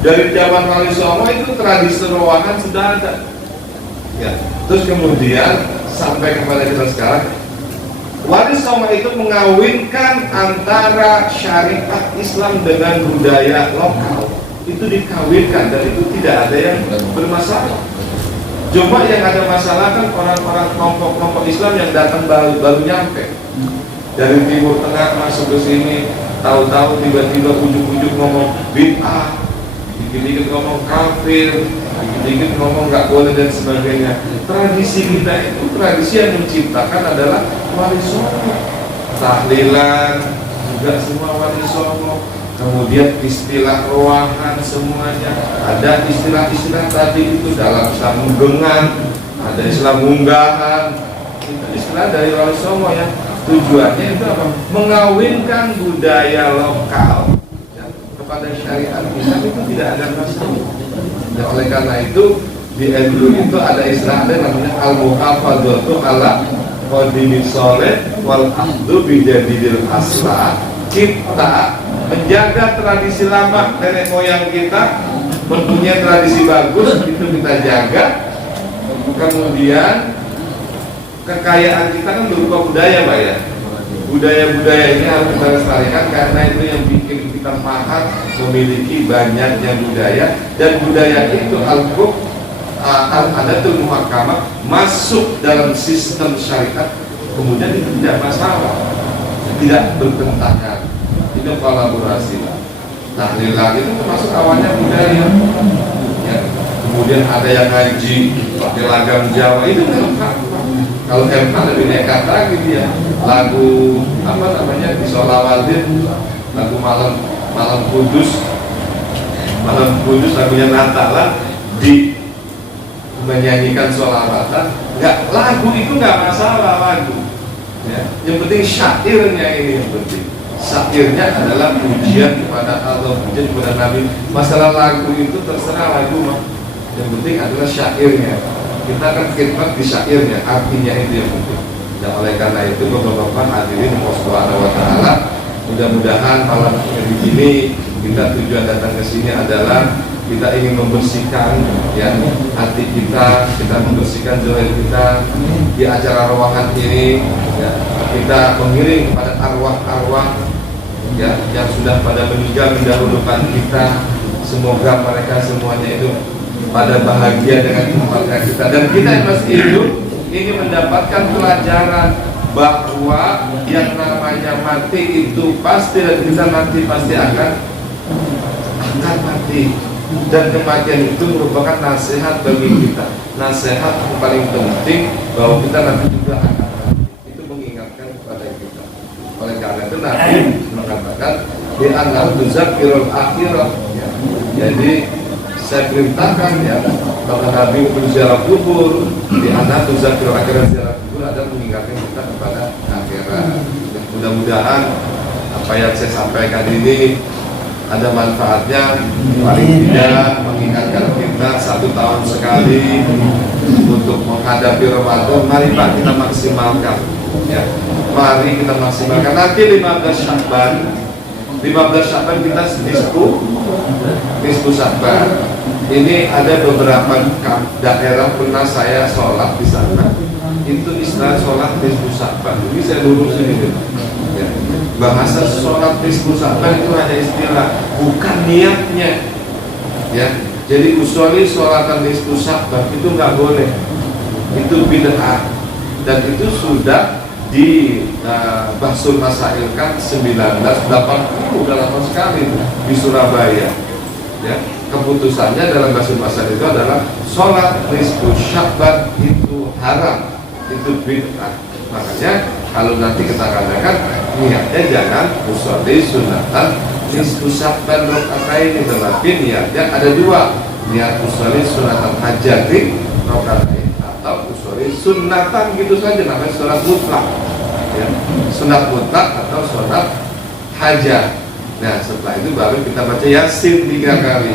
Dari zaman Wali Songo itu tradisi rawahan sudah ada. Ya, terus kemudian sampai kepada kita sekarang, Wali Songo itu mengawinkan antara syariat Islam dengan budaya lokal. Itu dikawinkan dan itu tidak ada yang bermasalah. Cuma yang ada masalah kan orang-orang kelompok-kelompok Islam yang datang baru nyampe dari Timur Tengah masuk ke sini, tahu-tahu tiba-tiba ujuk-ujuk ngomong bid'ah, dikit-dikit ngomong kafir, dikit-dikit ngomong nggak boleh dan sebagainya. Tradisi kita itu tradisi yang menciptakan adalah Wali Songo. Tahlilan juga semua Wali Songo. Kemudian istilah ruangan semuanya ada, istilah-istilah tadi itu dalam Islam munggengan, ada Islam munggahan, itu istilah dari Wali Songo ya. Tujuannya itu apa? Mengawinkan budaya lokal ya, kepada syariat kita, itu tidak ada masalah. Ya, oleh karena itu di NU itu ada istilah namanya al-muhafadzatu ala qadimi sholeh wal ahdu bidadidil asla. Kita menjaga tradisi lama nenek moyang kita, mempunyai tradisi bagus, itu kita jaga. Kemudian kekayaan kita kan berupa budaya, Pak ya. Budaya-budaya ini harus kita lestarikan karena itu yang bikin kita paham memiliki banyaknya budaya, dan budaya itu al-adatul muhakkamah masuk dalam sistem syariat, kemudian itu tidak masalah, tidak bertentangan, itu kolaborasi. Tahlil itu termasuk awalnya budaya ya. Kemudian ada yang ngaji pakai lagam Jawa, itu kan kalau MK lebih nekat lagi dia, lagu apa namanya disolawatin, lagu malam kudus lagunya Natalan di menyanyikan sholawatan. Lagu itu nggak masalah, lagu ya. Yang penting syairnya, ini yang penting. Syairnya adalah pujian kepada Allah, pujian kepada Nabi. Masalah lagu itu terserah lagu mah, yang penting adalah syairnya. Kita akan khidmat di syairnya, artinya itu yang penting. Dan oleh karena itu Bapak-bapak hadirin Allah Subhanahu wa taala, mudah-mudahan malam ini kita tujuan datang ke sini adalah kita ingin membersihkan ya hati kita membersihkan zahir kita di acara rowahan ini ya. Kita mengiring kepada arwah-arwah ya yang sudah pada meninggal mendahulukan kita. Semoga mereka semuanya itu pada bahagia dengan keluarga kita, dan kita yang masih hidup ini mendapatkan pelajaran bahwa yang namanya mati itu pasti, dan kita nanti pasti akan mati, dan kematian itu merupakan nasihat bagi kita, nasihat yang paling penting bahwa kita nanti juga akan mati. Itu mengingatkan kepada kita. Oleh karena itu Nabi mengatakan di annal tuzakkirul akhirah ya. Jadi saya perintahkan ya kepada Nabi untuk ziarah kubur, di annal tuzakkirul akhirah, ziarah kubur adalah mengingatkan kita kepada akhirat. Mudah-mudahan apa yang saya sampaikan ini ada manfaatnya, paling tidak mengingatkan kita 1 tahun sekali untuk menghadapi Ramadan. Mari Pak kita maksimalkan ya. Mari kita maksimalkan. Nanti 15 Sya'ban kita nisfu Sya'ban. Ini ada beberapa daerah pernah saya sholat di sana. Itu istilah sholat nisfu Sya'ban. Ini saya lurusin ini. Ya. Bahasa sholat nisfu Sya'ban itu hanya istilah, bukan niatnya. Ya. Jadi usolli sholatan nisfu Sya'ban itu nggak boleh. Itu bid'ah, dan itu sudah di Bahsul Masailkan 1980, udah lama sekali di Surabaya. Ya. Keputusannya dalam Bahsul Masail itu adalah sholat nisfu Sya'ban itu haram, itu bid'ah. Makanya kalau nanti kita katakan niatnya jangan usolli sunatan nisfu Sya'ban rokaatain, tetapi niatnya ada 2, niat usolli sunatan hajati rokaatain atau usolli sunatan gitu saja, namanya sholat mutlak ya, sunat mutlak atau sholat hajat. Nah setelah itu baru kita baca Yasin 3 kali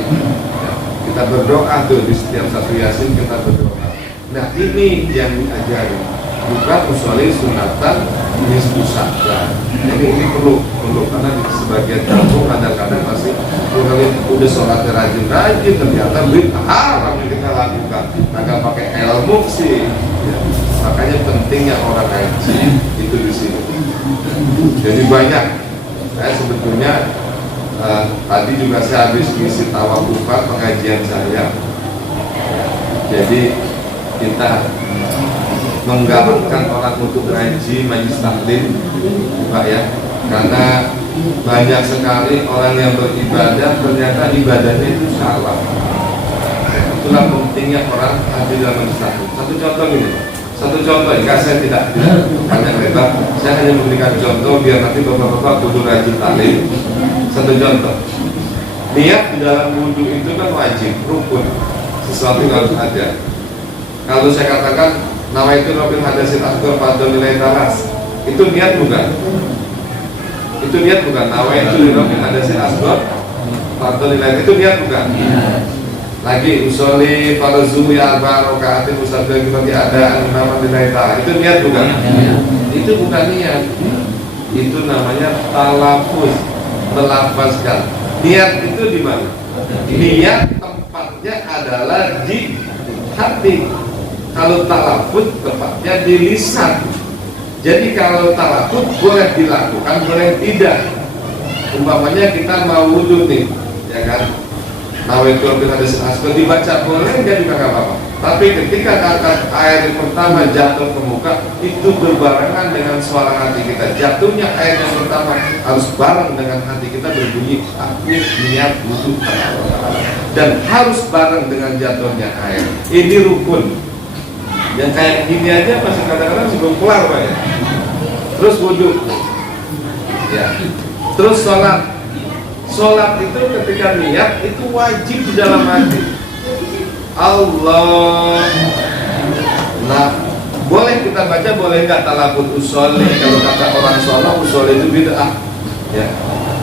ya. Kita berdoa tuh di setiap satu Yasin kita berdoa. Nah ini yang diajari, bukan usolli sunatan nisfu Sya'ban. Jadi ini perlu karena di sebagian kampung kadang-kadang masih udah sholatnya rajin-rajin, ternyata haram yang kita lakukan, agak pakai ilmu sih ya. Makanya pentingnya orang ngaji itu di sini. Jadi banyak. Saya sebetulnya tadi juga saya habis ngisi tawafufan pengajian saya. Jadi kita menggalakkan orang untuk ngaji majelis taklim, Pak ya, karena banyak sekali orang yang beribadah ternyata ibadahnya itu salah. Itulah pentingnya orang hadir dalam majelis taklim. Satu contoh, saya tidak banyak lebar, saya hanya memberikan contoh biar nanti bapak-bapak kudu rajin taklim. Satu contoh, niat di dalam wudhu itu kan wajib, rukun, sesuatu yang harus ada. Kalau saya katakan nama itu Robin Hadasin Asghar pada nilai talas, itu niat bukan? Itu niat bukan? Nama itu Robin Hadasin Asghar pada nilai, itu niat bukan? Lagi usolli farzu ya arba rakaatin musabbihan bagi ada nama nilai talas, itu niat bukan? Itu bukan niat. Itu namanya talafuz, melafazkan. Niat itu di mana? Niat tempatnya adalah di hati. Kalau talafut tepatnya di lisan. Jadi kalau talafut boleh dilakukan, boleh tidak. Umpamanya kita mau wudhu nih, ya kan? Nawaitu bil hadasil asghar dibaca boleh enggak juga nggak apa-apa. Tapi ketika air yang pertama jatuh ke muka, itu berbarengan dengan suara hati kita. Jatuhnya air yang pertama harus bareng dengan hati kita berbunyi aku niat wudhu karena Allah Ta'ala. Dan harus bareng dengan jatuhnya air. Ini rukun. Yang kayak gini aja masih kadang-kadang sebelum kelar Pak ya. Terus wudhu, ya. Terus sholat. Sholat itu ketika niat itu wajib di dalam hati. Allah. Nah, boleh kita baca, boleh nggak talafut usolli? Kalau kata orang sholat, usolli itu bid'ah. Ya.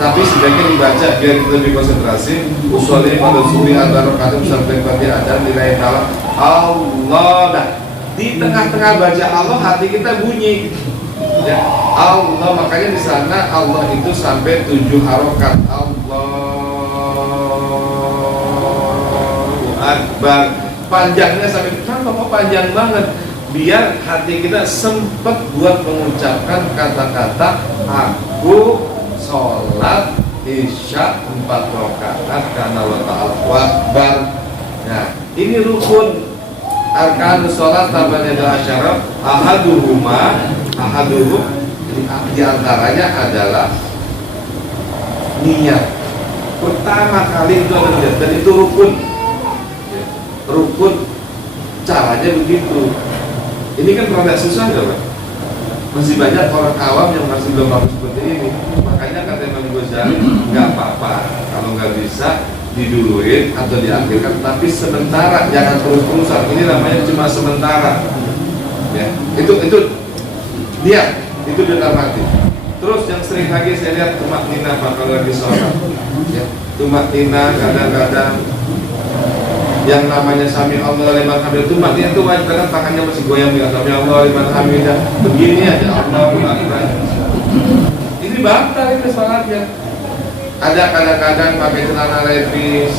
Tapi sebaiknya dibaca biar kita lebih konsentrasi. Usolli pada subuh antara kata sampai pagi ada nilai dalam Allah. Nah, di tengah-tengah baca Allah hati kita bunyi. Ya, Allah, makanya di sana Allah itu sampai 7 harokat. Allahu Akbar. Panjangnya sampai kenapa kok panjang banget? Biar hati kita sempat buat mengucapkan kata-kata aku sholat isya 4 rakaat karena Allah Ta'ala Akbar. Nah, ini rukun. Arkanus sholat tambahnya adalah syarat ahaduhum di antaranya adalah niat. Pertama kali itu adalah niat dan itu rukun. Rukun caranya begitu. Ini kan rada susah ya Pak. Masih banyak orang awam yang masih belum paham seperti ini. Makanya kata Imam Ghazali nggak apa-apa kalau nggak bisa diduluin atau diakhirkan, tapi sementara, jangan terus-terusan. Ini namanya cuma sementara. Ya, itu dia, itu dalam hati. Terus yang sering lagi saya lihat tumak nina Pak kalau lagi sholat. Ya, tumak nina kadang-kadang yang namanya sami Allah liman hamidah, tumak nina itu wajib, kadang tangannya masih goyang ya, sami Allah liman hamidah. Begini aja Allahu Akbar. Ini batal itu sholatnya. Ada kadang-kadang pakai celana levis,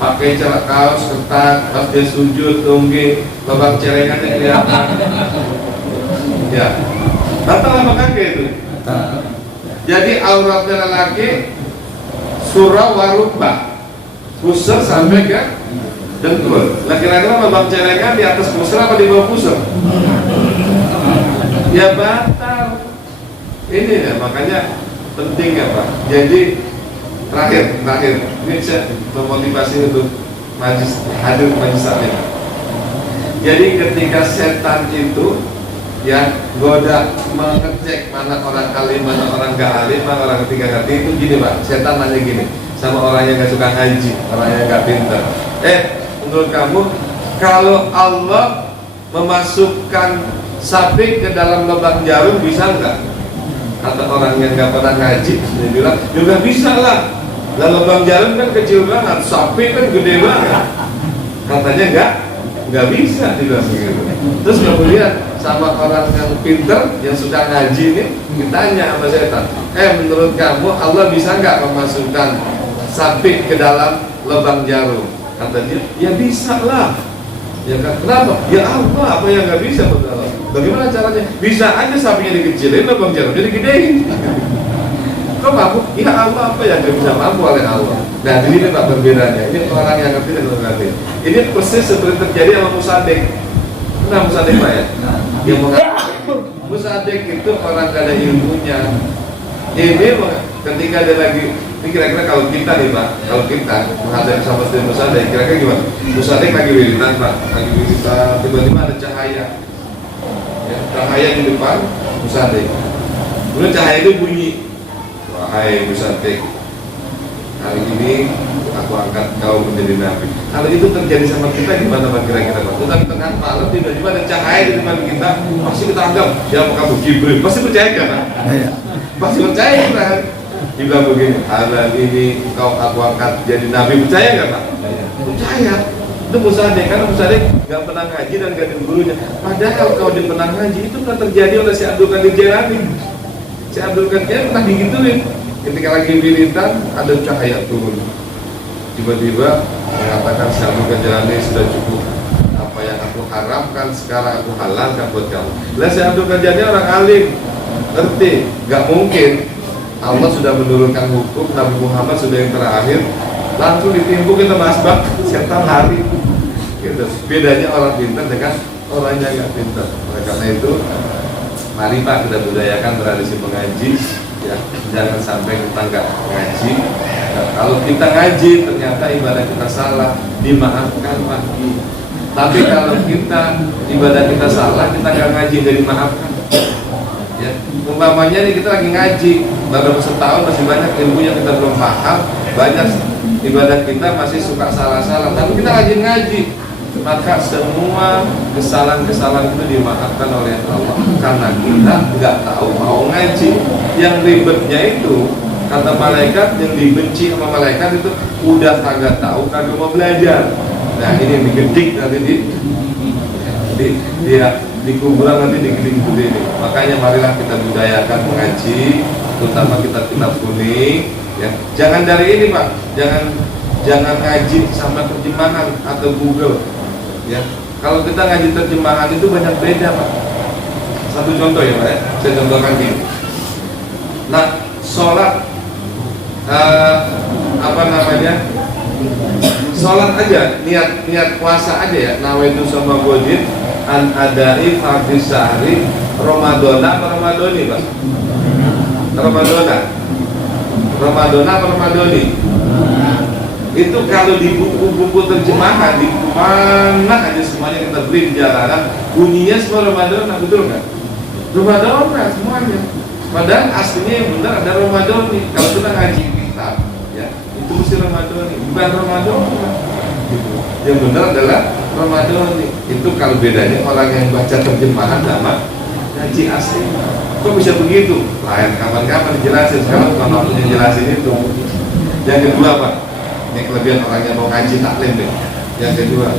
pakai celana kaos ketat, pas dia sujud tunggu babak celengannya kelihatan. Ya, batal apa kagak itu? Jadi auratnya lelaki surah warubah, pusar sampai ke dengkul. Laki-laki babak celengan di atas pusar apa di bawah pusar? Ya batal. Ini ya makanya penting ya Pak. Jadi terakhir ini saya memotivasi untuk hadir majlis taklim. Jadi ketika setan itu ya goda mengecek mana orang alim, mana orang gak alim, mana orang ketiga ngerti, itu gini Pak, setan nanya gini sama orang yang gak suka ngaji, orang yang gak pintar. Menurut kamu kalau Allah memasukkan sapi ke dalam lubang jarum bisa nggak? Kata orang yang nggak pernah ngaji, dia bilang, ya nggak bisa lah. Lah lubang jarum kan kecil banget, sapi kan gede banget. Katanya nggak bisa, dia bilang begitu. Terus kemudian sama orang yang pinter, yang suka ngaji ini, ditanya sama setan, menurut kamu Allah bisa nggak memasukkan sapi ke dalam lubang jarum? Kata dia, ya bisa lah. Ya kan? Kenapa? Ya Allah, apa yang nggak bisa buat Allah? Bagaimana caranya? Bisa aja sapinya dikecilin, lubang jarumnya digedein. Kok mampu? Ya Allah, apa yang nggak bisa mampu oleh Allah? Nah, ini Pak perbedaannya. Ini orang yang ngerti dan orang ngerti. Ini persis seperti terjadi sama Musaddiq. Kenapa Musaddiq Pak ya? Yang mengatakan Musaddiq itu orang gak ada ilmunya. Ini ketika dia lagi, ini kira-kira kalau kita nih Pak, kalau kita menghadapi sama seperti Musaddiq, kira-kira gimana? Musaddiq lagi wiridan Pak, lagi wiridan, tiba-tiba ada cahaya. Ya, cahaya di depan Musaddiq. Kemudian cahaya itu bunyi, wahai Musaddiq, hari ini aku angkat kau menjadi nabi. Kalau itu terjadi sama kita gimana Pak kira-kira Pak? Kita di tengah malam tiba-tiba ada cahaya di depan kita, pasti kita anggap siapa kamu Jibril? Pasti percaya kan Pak? Pasti percaya kan? Dibilang begini, hari ini kau aku angkat jadi nabi, percaya nggak Pak? Percaya. Itu Musaddiq, karena Musaddiq nggak pernah ngaji dan nggak ada gurunya. Padahal kalau dia pernah ngaji itu pernah terjadi oleh si Abdul Qadir Jailani. Si Abdul Qadir pernah digituin. Ketika lagi wiridan ada cahaya turun. Tiba-tiba mengatakan si Abdul Qadir Jailani sudah cukup apa yang aku haramkan, sekarang aku halalkan buat kamu. Lah Syekh Abdul Qadirnya orang alim, ngerti, nggak mungkin Allah sudah menurunkan hukum, Nabi Muhammad sudah yang terakhir, langsung ditimbuk kita masbak setan hari. Gitu. Bedanya orang pintar dengan orang yang nggak pintar. Oleh karena itu, mari Pak kita budayakan tradisi mengaji, ya jangan sampai kita nggak ngaji. Nah, kalau kita ngaji ternyata ibadah kita salah, dimaafkan Pak. Tapi kalau kita ibadah kita salah, kita nggak ngaji, jadi maafkan. Ya, umpamanya nih kita lagi ngaji, baru setahun masih banyak ilmu yang kita belum paham, banyak ibadah kita masih suka salah-salah, tapi kita rajin ngaji, maka semua kesalahan-kesalahan itu dimaafkan oleh Allah karena kita nggak tahu mau ngaji. Yang ribetnya itu kata malaikat, yang dibenci sama malaikat itu udah kagak tahu kagak mau belajar. Nah ini yang digedik nanti di kuburan nanti digedik-gedik ini. Makanya marilah kita budayakan mengaji, terutama kitab-kitab kuning. Ya, jangan dari ini Pak, jangan ngaji sama terjemahan atau Google. Ya, kalau kita ngaji terjemahan itu banyak beda Pak. Satu contoh ya Pak, ya. Saya contohkan gini. Nah, sholat sholat aja, niat puasa aja ya. Nawaitu sama godin an adai fardis sahri Ramadana apa Ramadoni Pak? Ramadana apa Ramadoni? Itu kalau di buku-buku terjemahan di mana aja semuanya kita beli di jalanan bunyinya semua Ramadana, betul nggak? Ramadana semuanya. Padahal aslinya yang benar ada Ramadoni. Kalau kita ngaji kitab, ya itu mesti Ramadoni, bukan Ramadana. Gitu. Yang benar adalah Ramadoni. Itu kalau bedanya orang yang baca terjemahan sama ngaji asli. Kok bisa begitu? Lain kapan-kapan dijelasin. Sekarang bukan waktunya jelasin itu. Yang kedua Pak, ini kelebihan orang yang mau ngaji taklim deh. Yang kedua,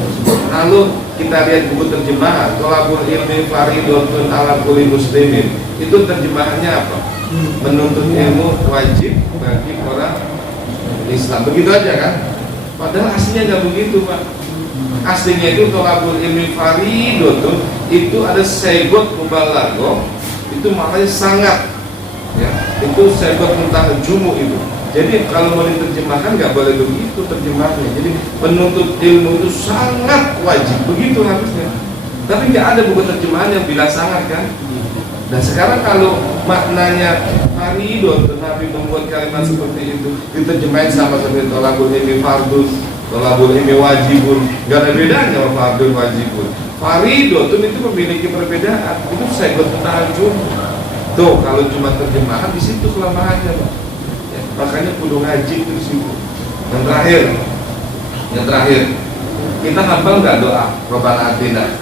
lalu kita lihat buku terjemahan Thalabul ilmi faridotun ala kulli muslimin. Itu terjemahannya apa? Menuntut ilmu wajib bagi orang Islam. Begitu aja kan? Padahal aslinya nggak begitu Pak. Aslinya itu Thalabul ilmi faridotun, itu ada segot mubalaghah, itu maknanya sangat, ya itu segot muntahjumu itu. Jadi kalau mau diterjemahkan nggak boleh begitu terjemahnya. Jadi penuntut ilmu itu sangat wajib, begitu harusnya. Tapi nggak ada buku terjemahan yang bilang sangat kan. Dan sekarang kalau maknanya faridot, Nabi membuat kalimat seperti itu diterjemahin sama seperti thalabul ilmi fardun, thalabul ilmi wajibun, nggak ada bedanya sama fardun wajibun. Faridotun itu memiliki perbedaan. Itu segot muntahjum. Tuh kalau cuma terjemahan di situ kelemahannya Pak. Makanya kudu ngaji itu di situ. Yang terakhir, kita hafal nggak doa Rabbana atina?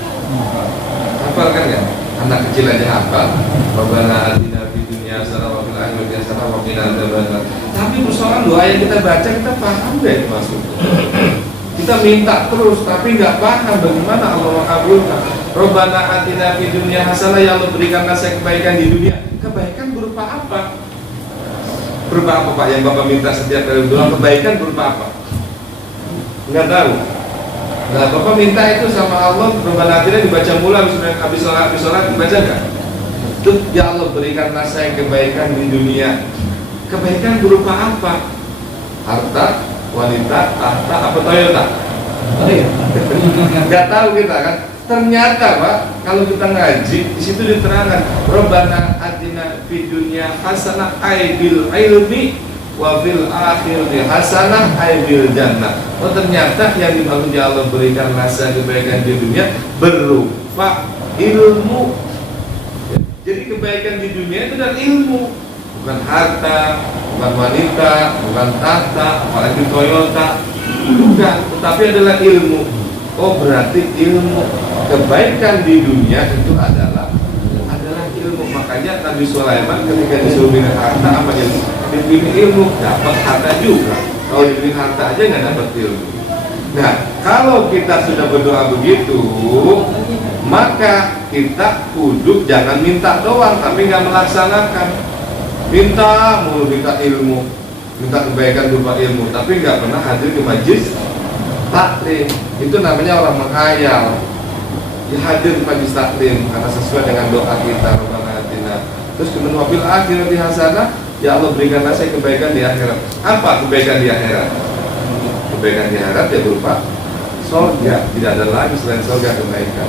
Hafal kan ya? Anak kecil aja hafal. Rabbana atina fid dunya hasanah wa fil akhirati hasanah wa qina adzabannar. Tapi persoalan doa yang kita baca kita paham nggak itu maksudnya? Kita minta terus tapi nggak paham bagaimana Allah mengabulkan. Rabbana atina fid dunya hasanah, ya Allah berikanlah saya kebaikan di dunia. Kebaikan berupa apa? Berupa apa Pak yang Bapak minta setiap kali doa? Kebaikan berupa apa? Nggak tahu. Nah Bapak minta itu sama Allah, Rabbana atina dibaca mula habis sholat dibaca nggak? Itu ya Allah berikanlah saya kebaikan di dunia. Kebaikan berupa apa? Harta, wanita, tahta, apa Toyota? Nggak tahu kita kan. Ternyata Pak, kalau kita ngaji di situ diterangkan Rabbana atina fid dunya hasanah ay bil ilmi wa fil akhirati hasanah ay bil jannah. Oh ternyata yang dimaksud Allah berikan rasa kebaikan di dunia berupa ilmu. Ya, jadi kebaikan di dunia itu adalah ilmu, bukan harta, bukan wanita, bukan tahta, apalagi Toyota, bukan, tetapi adalah ilmu. Oh berarti ilmu, kebaikan di dunia itu adalah ilmu. Makanya Nabi Sulaiman ketika disuruh pilih harta, apa yang dipilih ilmu, dapat harta juga. Kalau dipilih harta aja nggak dapat ilmu. Nah kalau kita sudah berdoa begitu, maka kita kudu jangan minta doang tapi nggak melaksanakan. Minta mulu, minta ilmu, minta kebaikan berupa ilmu, tapi nggak pernah hadir ke majlis taklim. Itu namanya orang menghayal. hadir di majlis taklim karena sesuai dengan doa kita Rabbana atina. Terus kemudian wabil akhirati hasanah, ya Allah berikanlah saya kebaikan di akhirat. Apa kebaikan di akhirat? Kebaikan di akhirat ya berupa surga, tidak ada lagi selain surga kebaikan.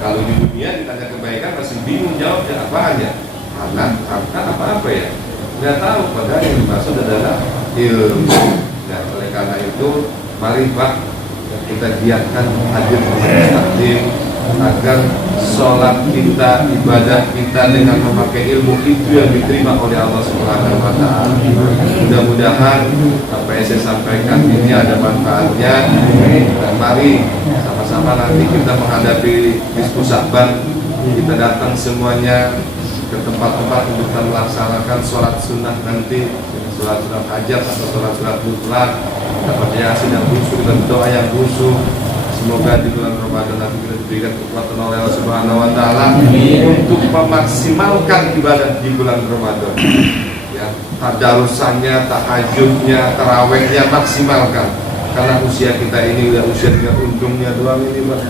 Kalau di dunia ditanya kebaikan masih bingung jawabnya apaan ya? Harta apa ya? Nggak tahu, padahal yang dimaksud adalah ilmu. Nah, oleh karena itu mari Pak kita giatkan hadir di majlis taklim agar sholat kita, ibadah kita dengan memakai ilmu itu yang diterima oleh Allah Subhanahu wa Ta'ala. Mudah-mudahan apa yang saya sampaikan ini ada manfaatnya. Dan mari sama-sama nanti kita menghadapi diskusi Sya'ban, kita datang semuanya ke tempat-tempat untuk kita melaksanakan sholat sunnah nanti, sholat sunat hajat atau sholat sunat mutlak, dapat yasin yang khusyuk dan doa yang khusyuk. Semoga di bulan Ramadan nanti kita diberikan kekuatan oleh Allah Subhanahu wa Ta'ala untuk memaksimalkan ibadah di bulan Ramadan. Ya, tadarusannya, tahajudnya, tarawehnya maksimalkan. Karena usia kita ini udah usia tinggal untungnya doang ini, Pak.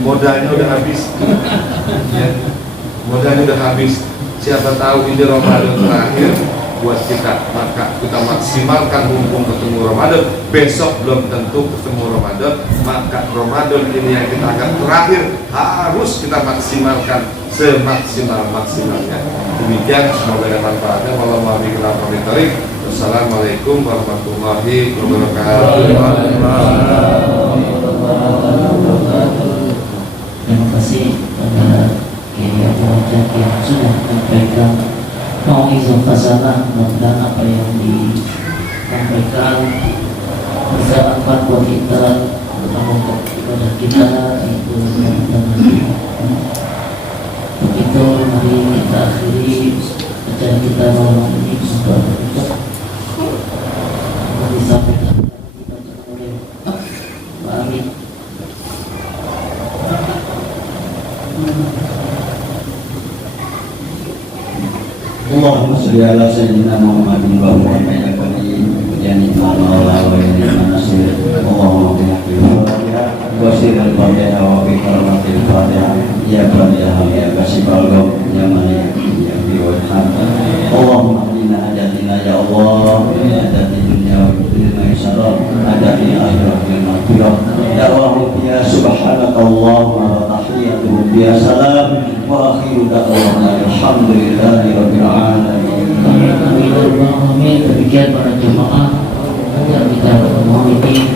Modalnya udah habis. Ya, modalnya udah habis. Siapa tahu ini Ramadan terakhir buat kita, maka kita maksimalkan mumpung ketemu Ramadan. Besok belum tentu ketemu Ramadan, maka Ramadan ini yang kita anggap terakhir harus kita maksimalkan semaksimal-maksimalnya. Demikian, semoga ada manfaatnya. Wassalamualaikum warahmatullahi wabarakatuh. Terima kasih kepada Kiai Abu Hajat yang sudah menyampaikan mau'izah hasanah. Mudah-mudahan apa yang disampaikan bisa manfaat buat kita, terutama untuk ibadah kita itu mudah-mudahan. Begitu, mari kita akhiri acara kita malam ini untuk disampaikan oleh Pak Amin. Allahumma sholli ala sayyidina Muhammadin wa ala alihi wa sahbihi ya ni'mal maula wa ni'man nasir. Allahumma qina al-Fatihah wa sirril Fatihah wa bi karamatil Fatihah ya Fatihah ya kasibal gham ya mani ya biwajhan. Allahumma inna hajatina ya Allah, hajati dunya wa dunya insyaallah, hajati akhirat wal maghfirah. Da'wahu ya subhanakallahumma wa tahiyyatuhum ya salam. Wa akhiru da'wana alhamdulillahi rabbil alamin. Amin. Demikian para jemaah yang kita mohon ini